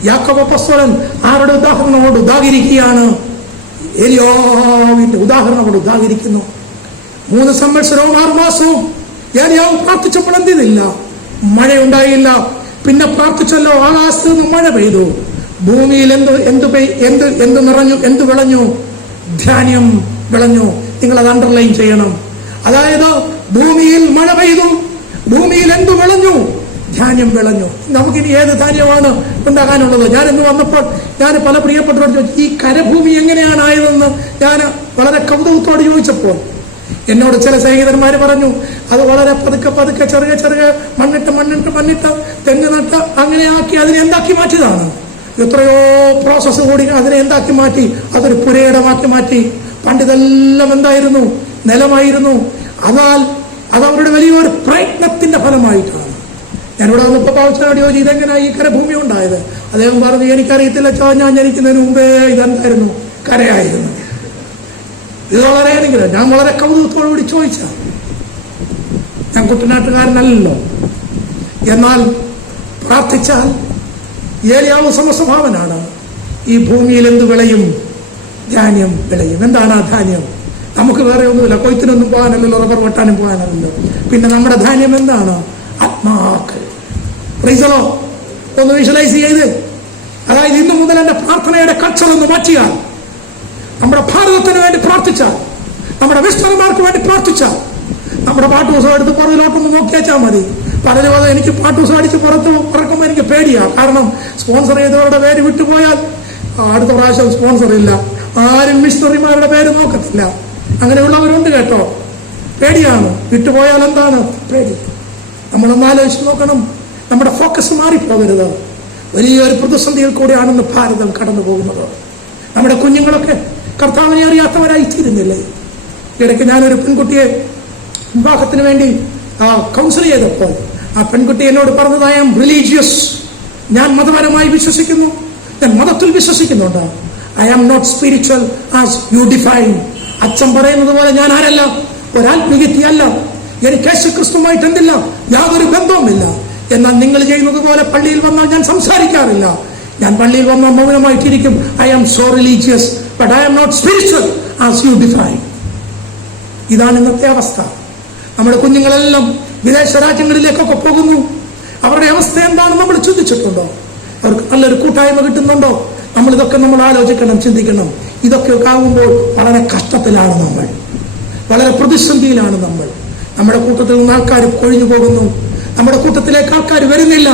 യാക്കോബ് അപ്പോസ്തലൻ ആരുടെ ഉദാഹരണമോട് ഉദാഹരിക്കുകയാണ്? ഏലിയാവിന്റെ ഉദാഹരണമോട് ഉദാഹരിക്കുന്നു. 3 സംവത്സരവും 6 മാസവും ഏലിയാവ് പ്രാർത്ഥിച്ചപ്പോൾ എന്തില്ല? മഴയുണ്ടായില്ല. പിന്നെ പ്രാർത്ഥിച്ചല്ലോ, ആകാശത്ത് നിന്ന് മഴ പെയ്തു. ഭൂമിയിൽ എന്ത് നിറഞ്ഞു? എന്ത് വിളഞ്ഞു? ധാന്യം വിളഞ്ഞു. നിങ്ങളത് അണ്ടർലൈൻ ചെയ്യണം. അതായത് ഭൂമിയിൽ മഴ പെയ്തു, ഭൂമിയിൽ എന്ത് വിളഞ്ഞു? ധാന്യം വിളഞ്ഞു. നമുക്കിനി ഏത് ധാന്യമാണ് ഉണ്ടാകാനുള്ളത്? ഞാനിന്ന് വന്നപ്പോൾ ഞാൻ പല പ്രിയപ്പെട്ടവരോട് ചോദിച്ചു, ഈ കരഭൂമി എങ്ങനെയാണ് ആയതെന്ന് ഞാൻ വളരെ കൗതുകത്തോട് ചോദിച്ചപ്പോൾ എന്നോട് ചില സഹോദരന്മാർ പറഞ്ഞു, അത് വളരെ പതുക്കെ ചെറുക മണ്ണിട്ട് തെങ്ങ് നട്ട് അങ്ങനെ ആക്കി അതിനെ എന്താക്കി മാറ്റിയതാണ്. എത്രയോ പ്രോസസ്സ് കൂടി അതിനെ എന്താക്കി മാറ്റി, അതൊരു പുരയിടമാക്കി മാറ്റി. പണ്ടിതെല്ലാം എന്തായിരുന്നു? നിലമായിരുന്നു. അതവരുടെ വലിയൊരു പ്രയത്നത്തിന്റെ ഫലമായിട്ടാണ്. ഞാനിവിടെ വന്നപ്പോൾ പാവച്ചനോട് ചോദിച്ചു, ഇതെങ്ങനെ ഈ കരഭൂമി ഉണ്ടായത്? അദ്ദേഹം പറഞ്ഞു, എനിക്കറിയത്തില്ല, ഞാൻ ജനിക്കുന്നതിന് മുമ്പേ ഇതെന്തായിരുന്നു? കരയായിരുന്നു. ഇത് വളരെയാണെങ്കിലും ഞാൻ വളരെ കൗതുകത്തോടുകൂടി ചോദിച്ച, ഞാൻ കുട്ടനാട്ടുകാരനല്ലോ. എന്നാൽ പ്രാർത്ഥിച്ചാൽ ഏലിയാവ് സമസ്വഭാവനാണ്. ഈ ഭൂമിയിൽ എന്ത് വിളയും? ധാന്യം വിളയും. എന്താണ് ആ ധാന്യം? നമുക്ക് വേറെ ഒന്നുമില്ല, കൊയ്ത്തിനൊന്നും പോകാനല്ലോ, റബ്ബർ വെട്ടാനും പോകാനല്ലോ. പിന്നെ നമ്മുടെ ധാന്യം എന്താണ്? ആത്മാക്കൾ. പ്രീസലോ ഒന്ന് വിഷ്വലൈസ് ചെയ്ത്, അതായത് ഇന്നു മുതൽ എന്റെ പ്രാർത്ഥനയുടെ കൾച്ചർ ഒന്ന് മാറ്റിയാൽ, നമ്മുടെ ഭാരതത്തിന് വേണ്ടി പ്രാർത്ഥിച്ചാൽ, നമ്മുടെ വിശ്വന്മാർക്ക് വേണ്ടി പ്രാർത്ഥിച്ചാൽ, നമ്മുടെ പാട്ടുപുസ്തകം എടുത്ത് പുറകിലോട്ടൊന്ന് നോക്കിയാച്ചാൽ മതി. പലരും അത് എനിക്ക് പാട്ടുപുസ്തകം അടിച്ച് പുറക്കുമ്പോൾ എനിക്ക് പേടിയാണ്. കാരണം സ്പോൺസർ ചെയ്തവരുടെ പേര് വിട്ടുപോയാൽ അടുത്ത പ്രാവശ്യം സ്പോൺസർ ഇല്ല. ആരും മിഷണറിമാരുടെ പേര് നോക്കത്തില്ല. അങ്ങനെയുള്ളവരുണ്ട് കേട്ടോ. പേടിയാണ്. വിട്ടുപോയാൽ എന്താണ് പേടി? നമ്മളൊന്ന് ആലോചിച്ച് നോക്കണം. നമ്മുടെ ഫോക്കസ് മാറിപ്പോകരുത്. വലിയൊരു പ്രതിസന്ധിയിൽ കൂടെയാണെന്ന് ഭാരതം കടന്നു പോകുന്നത്. നമ്മുടെ കുഞ്ഞുങ്ങളൊക്കെ കർത്താവിനെ അറിയാത്തവരായി തീരുന്നില്ലേ? ഇടയ്ക്ക് ഞാനൊരു പെൺകുട്ടിയെ വിവാഹത്തിന് വേണ്ടി കൗൺസിൽ ചെയ്തപ്പോൾ ആ പെൺകുട്ടി എന്നോട് പറഞ്ഞത്, ഐ ആം റിലീജിയസ്, ഞാൻ മതപരമായി വിശ്വസിക്കുന്നു, ഞാൻ മതത്തിൽ വിശ്വസിക്കുന്നുണ്ട്. I am not spiritual as you define. അച്ഛൻ പറയുന്നത് പോലെ ഞാൻ ആരല്ല, ഒരാത്മീയത്തിയല്ല. എനിക്ക് യേശുക്രിസ്തുവുമായിട്ട് എന്തില്ല, യാതൊരു ബന്ധവുമില്ല. എന്നാൽ നിങ്ങൾ ചെയ്യുന്നത് പോലെ പള്ളിയിൽ വന്നാൽ ഞാൻ സംസാരിക്കാറില്ല. ഞാൻ പള്ളിയിൽ വന്നാൽ മൗനമായിട്ടിരിക്കും. I am so religious but I am not spiritual as you define. ഇതാണ് ഇന്നത്തെ അവസ്ഥ. നമ്മുടെ കുഞ്ഞുങ്ങളെല്ലാം വിദേശ രാജ്യങ്ങളിലേക്കൊക്കെ പോകുന്നു. അവരുടെ അവസ്ഥ എന്താണെന്ന് നമ്മൾ ചിന്തിച്ചിട്ടുണ്ടോ? അവർക്ക് നല്ലൊരു കൂട്ടായ്മ കിട്ടുന്നുണ്ടോ? ഇതൊക്കെ നമ്മൾ ആലോചിക്കണം, ചിന്തിക്കണം. ഇതൊക്കെ ആകുമ്പോൾ വളരെ കഷ്ടത്തിലാണ് നമ്മൾ, വളരെ പ്രതിസന്ധിയിലാണ് നമ്മൾ. നമ്മുടെ കൂട്ടത്തിൽ നിന്ന് ആൾക്കാർ കൊഴിഞ്ഞു പോകുന്നു. നമ്മുടെ കൂട്ടത്തിലേക്ക് ആൾക്കാർ വരുന്നില്ല.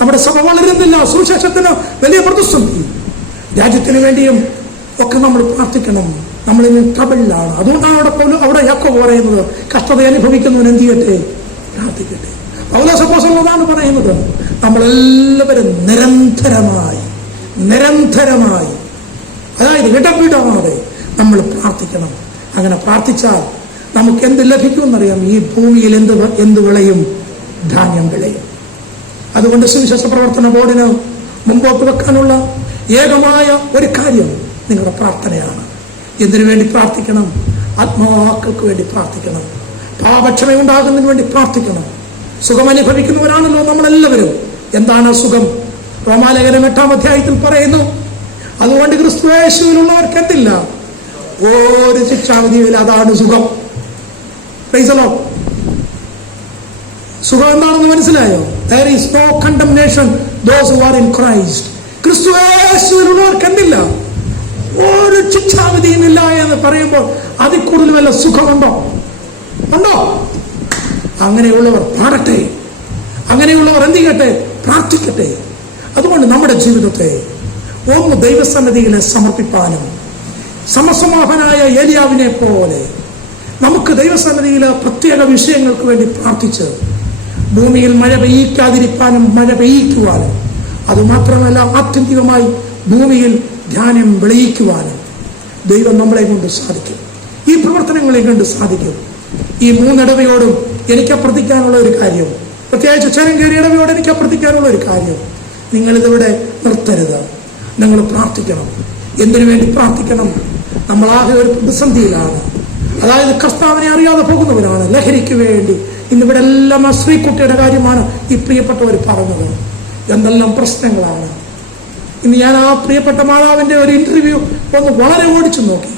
നമ്മുടെ സഭ വളരുന്നില്ല. സുവിശേഷത്തിന് വലിയ പ്രതിസന്ധി. രാജ്യത്തിന് വേണ്ടിയും ഒക്കെ നമ്മൾ പ്രാർത്ഥിക്കണം. നമ്മളിന്ന് ട്രബിളിലാണ്. അതുകൊണ്ടാണ് അവിടെ യാക്കോബ് പറയുന്നത്, കഷ്ടത അനുഭവിക്കുന്നവൻ എന്ത് ചെയ്യട്ടെ? പ്രാർത്ഥിക്കട്ടെ. പൗലോസ് അപ്പോസ്തലൻ അതാണ് പറയുന്നത്. നമ്മളെല്ലാവരും നിരന്തരമായി അതായത് ഇടവിടാതെ നമ്മൾ പ്രാർത്ഥിക്കണം. അങ്ങനെ പ്രാർത്ഥിച്ചാൽ നമുക്ക് എന്ത് ലഭിക്കുമെന്നറിയാം. ഈ ഭൂമിയിൽ എന്ത് വിളയും? ധാന്യം വിളയും. അതുകൊണ്ട് സുവിശേഷ പ്രവർത്തന ബോർഡിന് മുമ്പോട്ട് വെക്കാനുള്ള ഏകമായ ഒരു കാര്യം നിങ്ങളുടെ പ്രാർത്ഥനയാണ്. എന്തിനു വേണ്ടി പ്രാർത്ഥിക്കണം? ആത്മാക്കൾക്ക് വേണ്ടി പ്രാർത്ഥിക്കണം. പാപക്ഷമയുണ്ടാകുന്നതിന് വേണ്ടി പ്രാർത്ഥിക്കണം. സുഖമനുഭവിക്കുന്നവരാണല്ലോ നമ്മളെല്ലാവരും. എന്താണ് സുഖം? റോമാലേഖനം 8-ാം അധ്യായത്തിൽ പറയുന്നു, അതുകൊണ്ട് ക്രിസ്തു യേശുവിലുള്ളവർക്ക് എന്തില്ല? ഒരു ശിക്ഷാവിധിയില്ല. അതാണ് സുഖം. Praise the Lord. സുഖം എന്താണെന്ന് മനസ്സിലായോ? There is no condemnation those who are in Christ. ക്രിസ്തുയേശുവിലുള്ളവർക്ക് എന്തില്ല? ഒരു ശിക്ഷാവിധിയുമില്ല എന്ന് പറയുമ്പോൾ അതിൽ കൂടുതൽ വല്ല സുഖമുണ്ടോ? ഉണ്ടോ? അങ്ങനെയുള്ളവർ പാടട്ടെ, അങ്ങനെയുള്ളവർ എന്ത് ചെയ്യട്ടെ? പ്രാർത്ഥിക്കട്ടെ. അതുകൊണ്ട് നമ്മുടെ ജീവിതത്തെ ഒന്ന് ദൈവസന്നിധിയിൽ സമർപ്പിപ്പാനും സമസമാഹനായ ഏലിയാവിനെ പോലെ നമുക്ക് ദൈവസന്നിധിയിൽ പ്രത്യേക വിഷയങ്ങൾക്ക് വേണ്ടി പ്രാർത്ഥിച്ച് ഭൂമിയിൽ മഴ പെയ്യിക്കാതിരിക്കാനും മഴ പെയ്യിക്കുവാനും, അതുമാത്രമല്ല ആത്യന്തികമായി ഭൂമിയിൽ ധ്യാനം വിളയിക്കുവാനും ദൈവം നമ്മളെ കൊണ്ട് സാധിക്കും. ഈ പ്രവർത്തനങ്ങളെ കൊണ്ട് സാധിക്കും. ഈ മൂന്നിടവയോടും എനിക്ക് അഭ്യർത്ഥിക്കാനുള്ള ഒരു കാര്യം, പ്രത്യേകിച്ച് ചെരങ്കേരി ഇടവയോട് എനിക്ക് അഭ്യർത്ഥിക്കാനുള്ള ഒരു കാര്യം, നിങ്ങളിതിവിടെ നിർത്തരുത്. നിങ്ങൾ പ്രാർത്ഥിക്കണം. എന്തിനു വേണ്ടി പ്രാർത്ഥിക്കണം? നമ്മളാകെ ഒരു പ്രതിസന്ധിയിലാണ്. അതായത് കർത്താവിനെ അറിയാതെ പോകുന്നവരാണ്. ലഹരിക്ക് വേണ്ടി ഇന്നിവിടെ എല്ലാം ആ ശ്രീകുട്ടിയുടെ കാര്യമാണ് ഈ പ്രിയപ്പെട്ടവർ പറഞ്ഞത്. എന്തെല്ലാം പ്രശ്നങ്ങളാണ്. ഇന്ന് ഞാൻ ആ പ്രിയപ്പെട്ട മാതാവിന്റെ ഒരു ഇന്റർവ്യൂ ഒന്ന് വളരെ ഓടിച്ചു നോക്കി.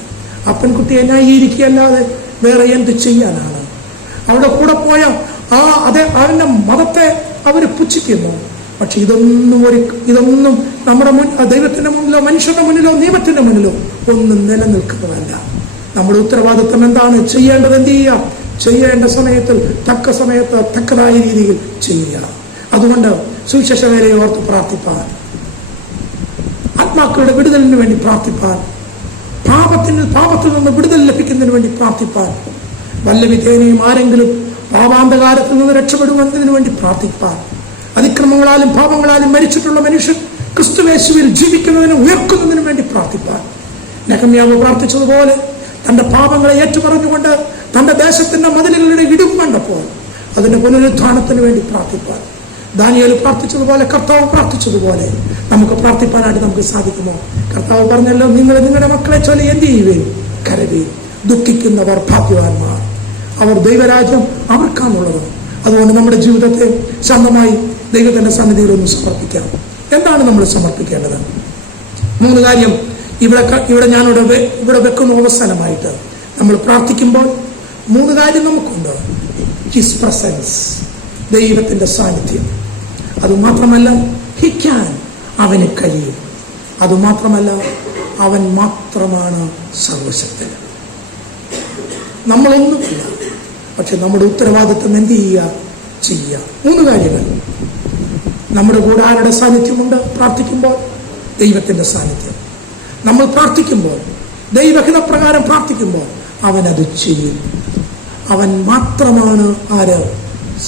ആ പെൺകുട്ടിയെ ന്യായീകരിക്കുകയല്ലാതെ വേറെ എന്ത് ചെയ്യാനാണ്? അവിടെ കൂടെ പോയ അവന്റെ മതത്തെ അവർ പുച്ഛിക്കുന്നു. പക്ഷെ ഇതൊന്നും നമ്മുടെ ദൈവത്തിന്റെ മുന്നിലോ മനുഷ്യന്റെ മുന്നിലോ നിയമത്തിന്റെ മുന്നിലോ ഒന്നും നിലനിൽക്കുന്നതല്ല. നമ്മുടെ ഉത്തരവാദിത്വം എന്താണ്? ചെയ്യേണ്ടത് എന്ത് ചെയ്യുക? ചെയ്യേണ്ട സമയത്തിൽ തക്ക സമയത്ത് തക്കതായ രീതിയിൽ ചെയ്യുക. അതുകൊണ്ട് സുവിശേഷ വേലയെ ഓർത്ത് പ്രാർത്ഥിപ്പാൻ, ആത്മാക്കളുടെ വിടുതലിന് വേണ്ടി പ്രാർത്ഥിപ്പാൻ, പാപത്തിൽ നിന്ന് വിടുതൽ ലഭിക്കുന്നതിന് വേണ്ടി പ്രാർത്ഥിപ്പാൻ, വല്ല വിധേനയും ആരെങ്കിലും പാപാന്തകാരത്തിൽ നിന്ന് രക്ഷപ്പെടുന്നതിന് വേണ്ടി പ്രാർത്ഥിപ്പാൻ, അതിക്രമങ്ങളാലും പാപങ്ങളാലും മരിച്ചിട്ടുള്ള മനുഷ്യൻ ക്രിസ്തുയേശുവിൽ ജീവിക്കുന്നതിനും ഉയർക്കുന്നതിനും വേണ്ടി പ്രാർത്ഥിപ്പാൻ, നെഹമ്യാവ് പ്രാർത്ഥിച്ചതുപോലെ തന്റെ പാപങ്ങളെ ഏറ്റുപറഞ്ഞുകൊണ്ട് തന്റെ ദേശത്തിന്റെ മതിലുകളുടെ ഇടിവ് കണ്ടപ്പോൾ അതിന്റെ പുനരുദ്ധാനത്തിന് വേണ്ടി പ്രാർത്ഥിപ്പാൻ, ദാനിയേൽ പ്രാർത്ഥിച്ചതുപോലെ, കർത്താവ് പ്രാർത്ഥിച്ചതുപോലെ നമുക്ക് പ്രാർത്ഥിപ്പാനായിട്ട് നമുക്ക് സാധിക്കുമോ? കർത്താവ് പറഞ്ഞല്ലോ, നിങ്ങൾ നിങ്ങളുടെ മക്കളെ ചൊല്ലി എന്ത് ചെയ്യുകയും കരയുകയും. ദുഃഖിക്കുന്നവർ ഭാഗ്യവാന്മാർ, അവർ ദൈവരാജ്യം അവർക്കാണുള്ളത്. അതുകൊണ്ട് നമ്മുടെ ജീവിതത്തെ ശാന്തമായി ദൈവത്തിന്റെ സന്നിധിയിൽ ഒന്ന് സമർപ്പിക്കാം. എന്താണ് നമ്മൾ സമർപ്പിക്കേണ്ടത്? 3 കാര്യം ഇവിടെ ഞാനിവിടെ വെക്കുന്ന അവസാനമായിട്ട് നമ്മൾ പ്രാർത്ഥിക്കുമ്പോൾ 3 കാര്യം നമുക്കുണ്ട്. ഹിസ് പ്രസൻസ്, ദൈവത്തിന്റെ സാന്നിധ്യം. അതുമാത്രമല്ല ഹി ക്യാൻ, അവന് കഴിയും. അതുമാത്രമല്ല അവൻ മാത്രമാണ് സർവശക്തൻ. നമ്മളൊന്നുമില്ല, പക്ഷെ നമ്മുടെ ഉത്തരവാദിത്വം എന്ത് ചെയ്യുക? 3 കാര്യങ്ങൾ. നമ്മുടെ കൂടെ ആരുടെ സാന്നിധ്യമുണ്ട്? പ്രാർത്ഥിക്കുമ്പോൾ ദൈവത്തിന്റെ സാന്നിധ്യം. നമ്മൾ പ്രാർത്ഥിക്കുമ്പോൾ, ദൈവഹിതപ്രകാരം പ്രാർത്ഥിക്കുമ്പോൾ അവനത് ചെയ്യും. അവൻ മാത്രമാണ് ആര്?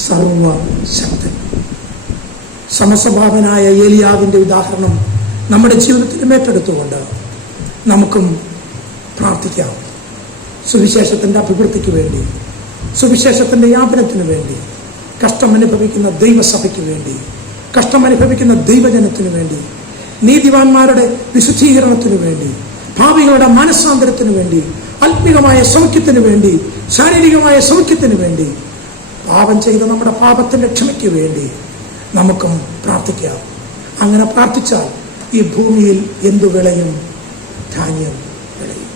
സർവശക്തൻ. സമസ്വഭാവനായ ഏലിയാവിന്റെ ഉദാഹരണം നമ്മുടെ ജീവിതത്തിൽ ഏറ്റെടുത്തുകൊണ്ട് നമുക്കും പ്രാർത്ഥിക്കാം. സുവിശേഷത്തിന്റെ അഭിവൃദ്ധിക്ക് വേണ്ടി, സുവിശേഷത്തിന്റെ വ്യാപനത്തിന് വേണ്ടി, കഷ്ടമനുഭവിക്കുന്ന ദൈവസഭയ്ക്ക് വേണ്ടി, കഷ്ടമനുഭവിക്കുന്ന ദൈവജനത്തിനു വേണ്ടി, നീതിവാന്മാരുടെ വിശുദ്ധീകരണത്തിനു വേണ്ടി, ഭാവികളുടെ മനസ്സാന്തരത്തിനു വേണ്ടി, ആത്മീകമായ സൗഖ്യത്തിന് വേണ്ടി, ശാരീരികമായ സൗഖ്യത്തിന് വേണ്ടി, പാപം ചെയ്ത നമ്മുടെ പാപത്തിന്റെ ക്ഷമയ്ക്ക് വേണ്ടി നമുക്കും പ്രാർത്ഥിക്കാം. അങ്ങനെ പ്രാർത്ഥിച്ചാൽ ഈ ഭൂമിയിൽ എന്തു വിളയും? ധാന്യം വിളയും.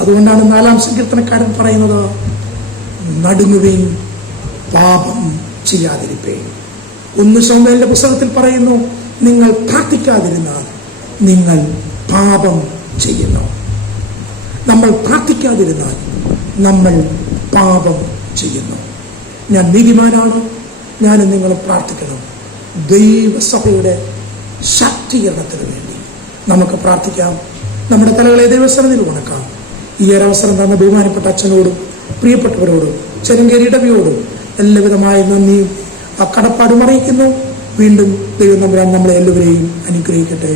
അതുകൊണ്ടാണ് 4-ാം സങ്കീർത്തനക്കാരൻ പറയുന്നത്, നടുങ്ങുവിൻ, പാപം ചെയ്യാതിരിപ്പേൻ. 1 ശമൂവേലിന്റെ പുസ്തകത്തിൽ പറയുന്നു, നിങ്ങൾ പ്രാർത്ഥിക്കാതിരുന്നാൽ നിങ്ങൾ പാപം ചെയ്യുന്നു. നമ്മൾ പ്രാർത്ഥിക്കാതിരുന്നാൽ നമ്മൾ പാപം ചെയ്യുന്നു. ഞാൻ നീതിമാനാണ്, ഞാനും നിങ്ങളും പ്രാർത്ഥിക്കണം. ദൈവസഭയുടെ ശാക്തീകരണത്തിന് വേണ്ടി നമുക്ക് പ്രാർത്ഥിക്കാം. നമ്മുടെ തലകളെ ദൈവസന്നിധിയിൽ വണക്കാം. ഈ ഒരവസരം തന്ന ബഹുമാനപ്പെട്ട അച്ഛനോടും പ്രിയപ്പെട്ടവരോടും ചെരങ്കേരി ഇടവയോടും എല്ലാവിധമായ നന്ദിയും ആ കടപ്പാടും അറിയിക്കുന്നു. വീണ്ടും ദൈവം നമ്മളെ എല്ലാവരെയും അനുഗ്രഹിക്കട്ടെ.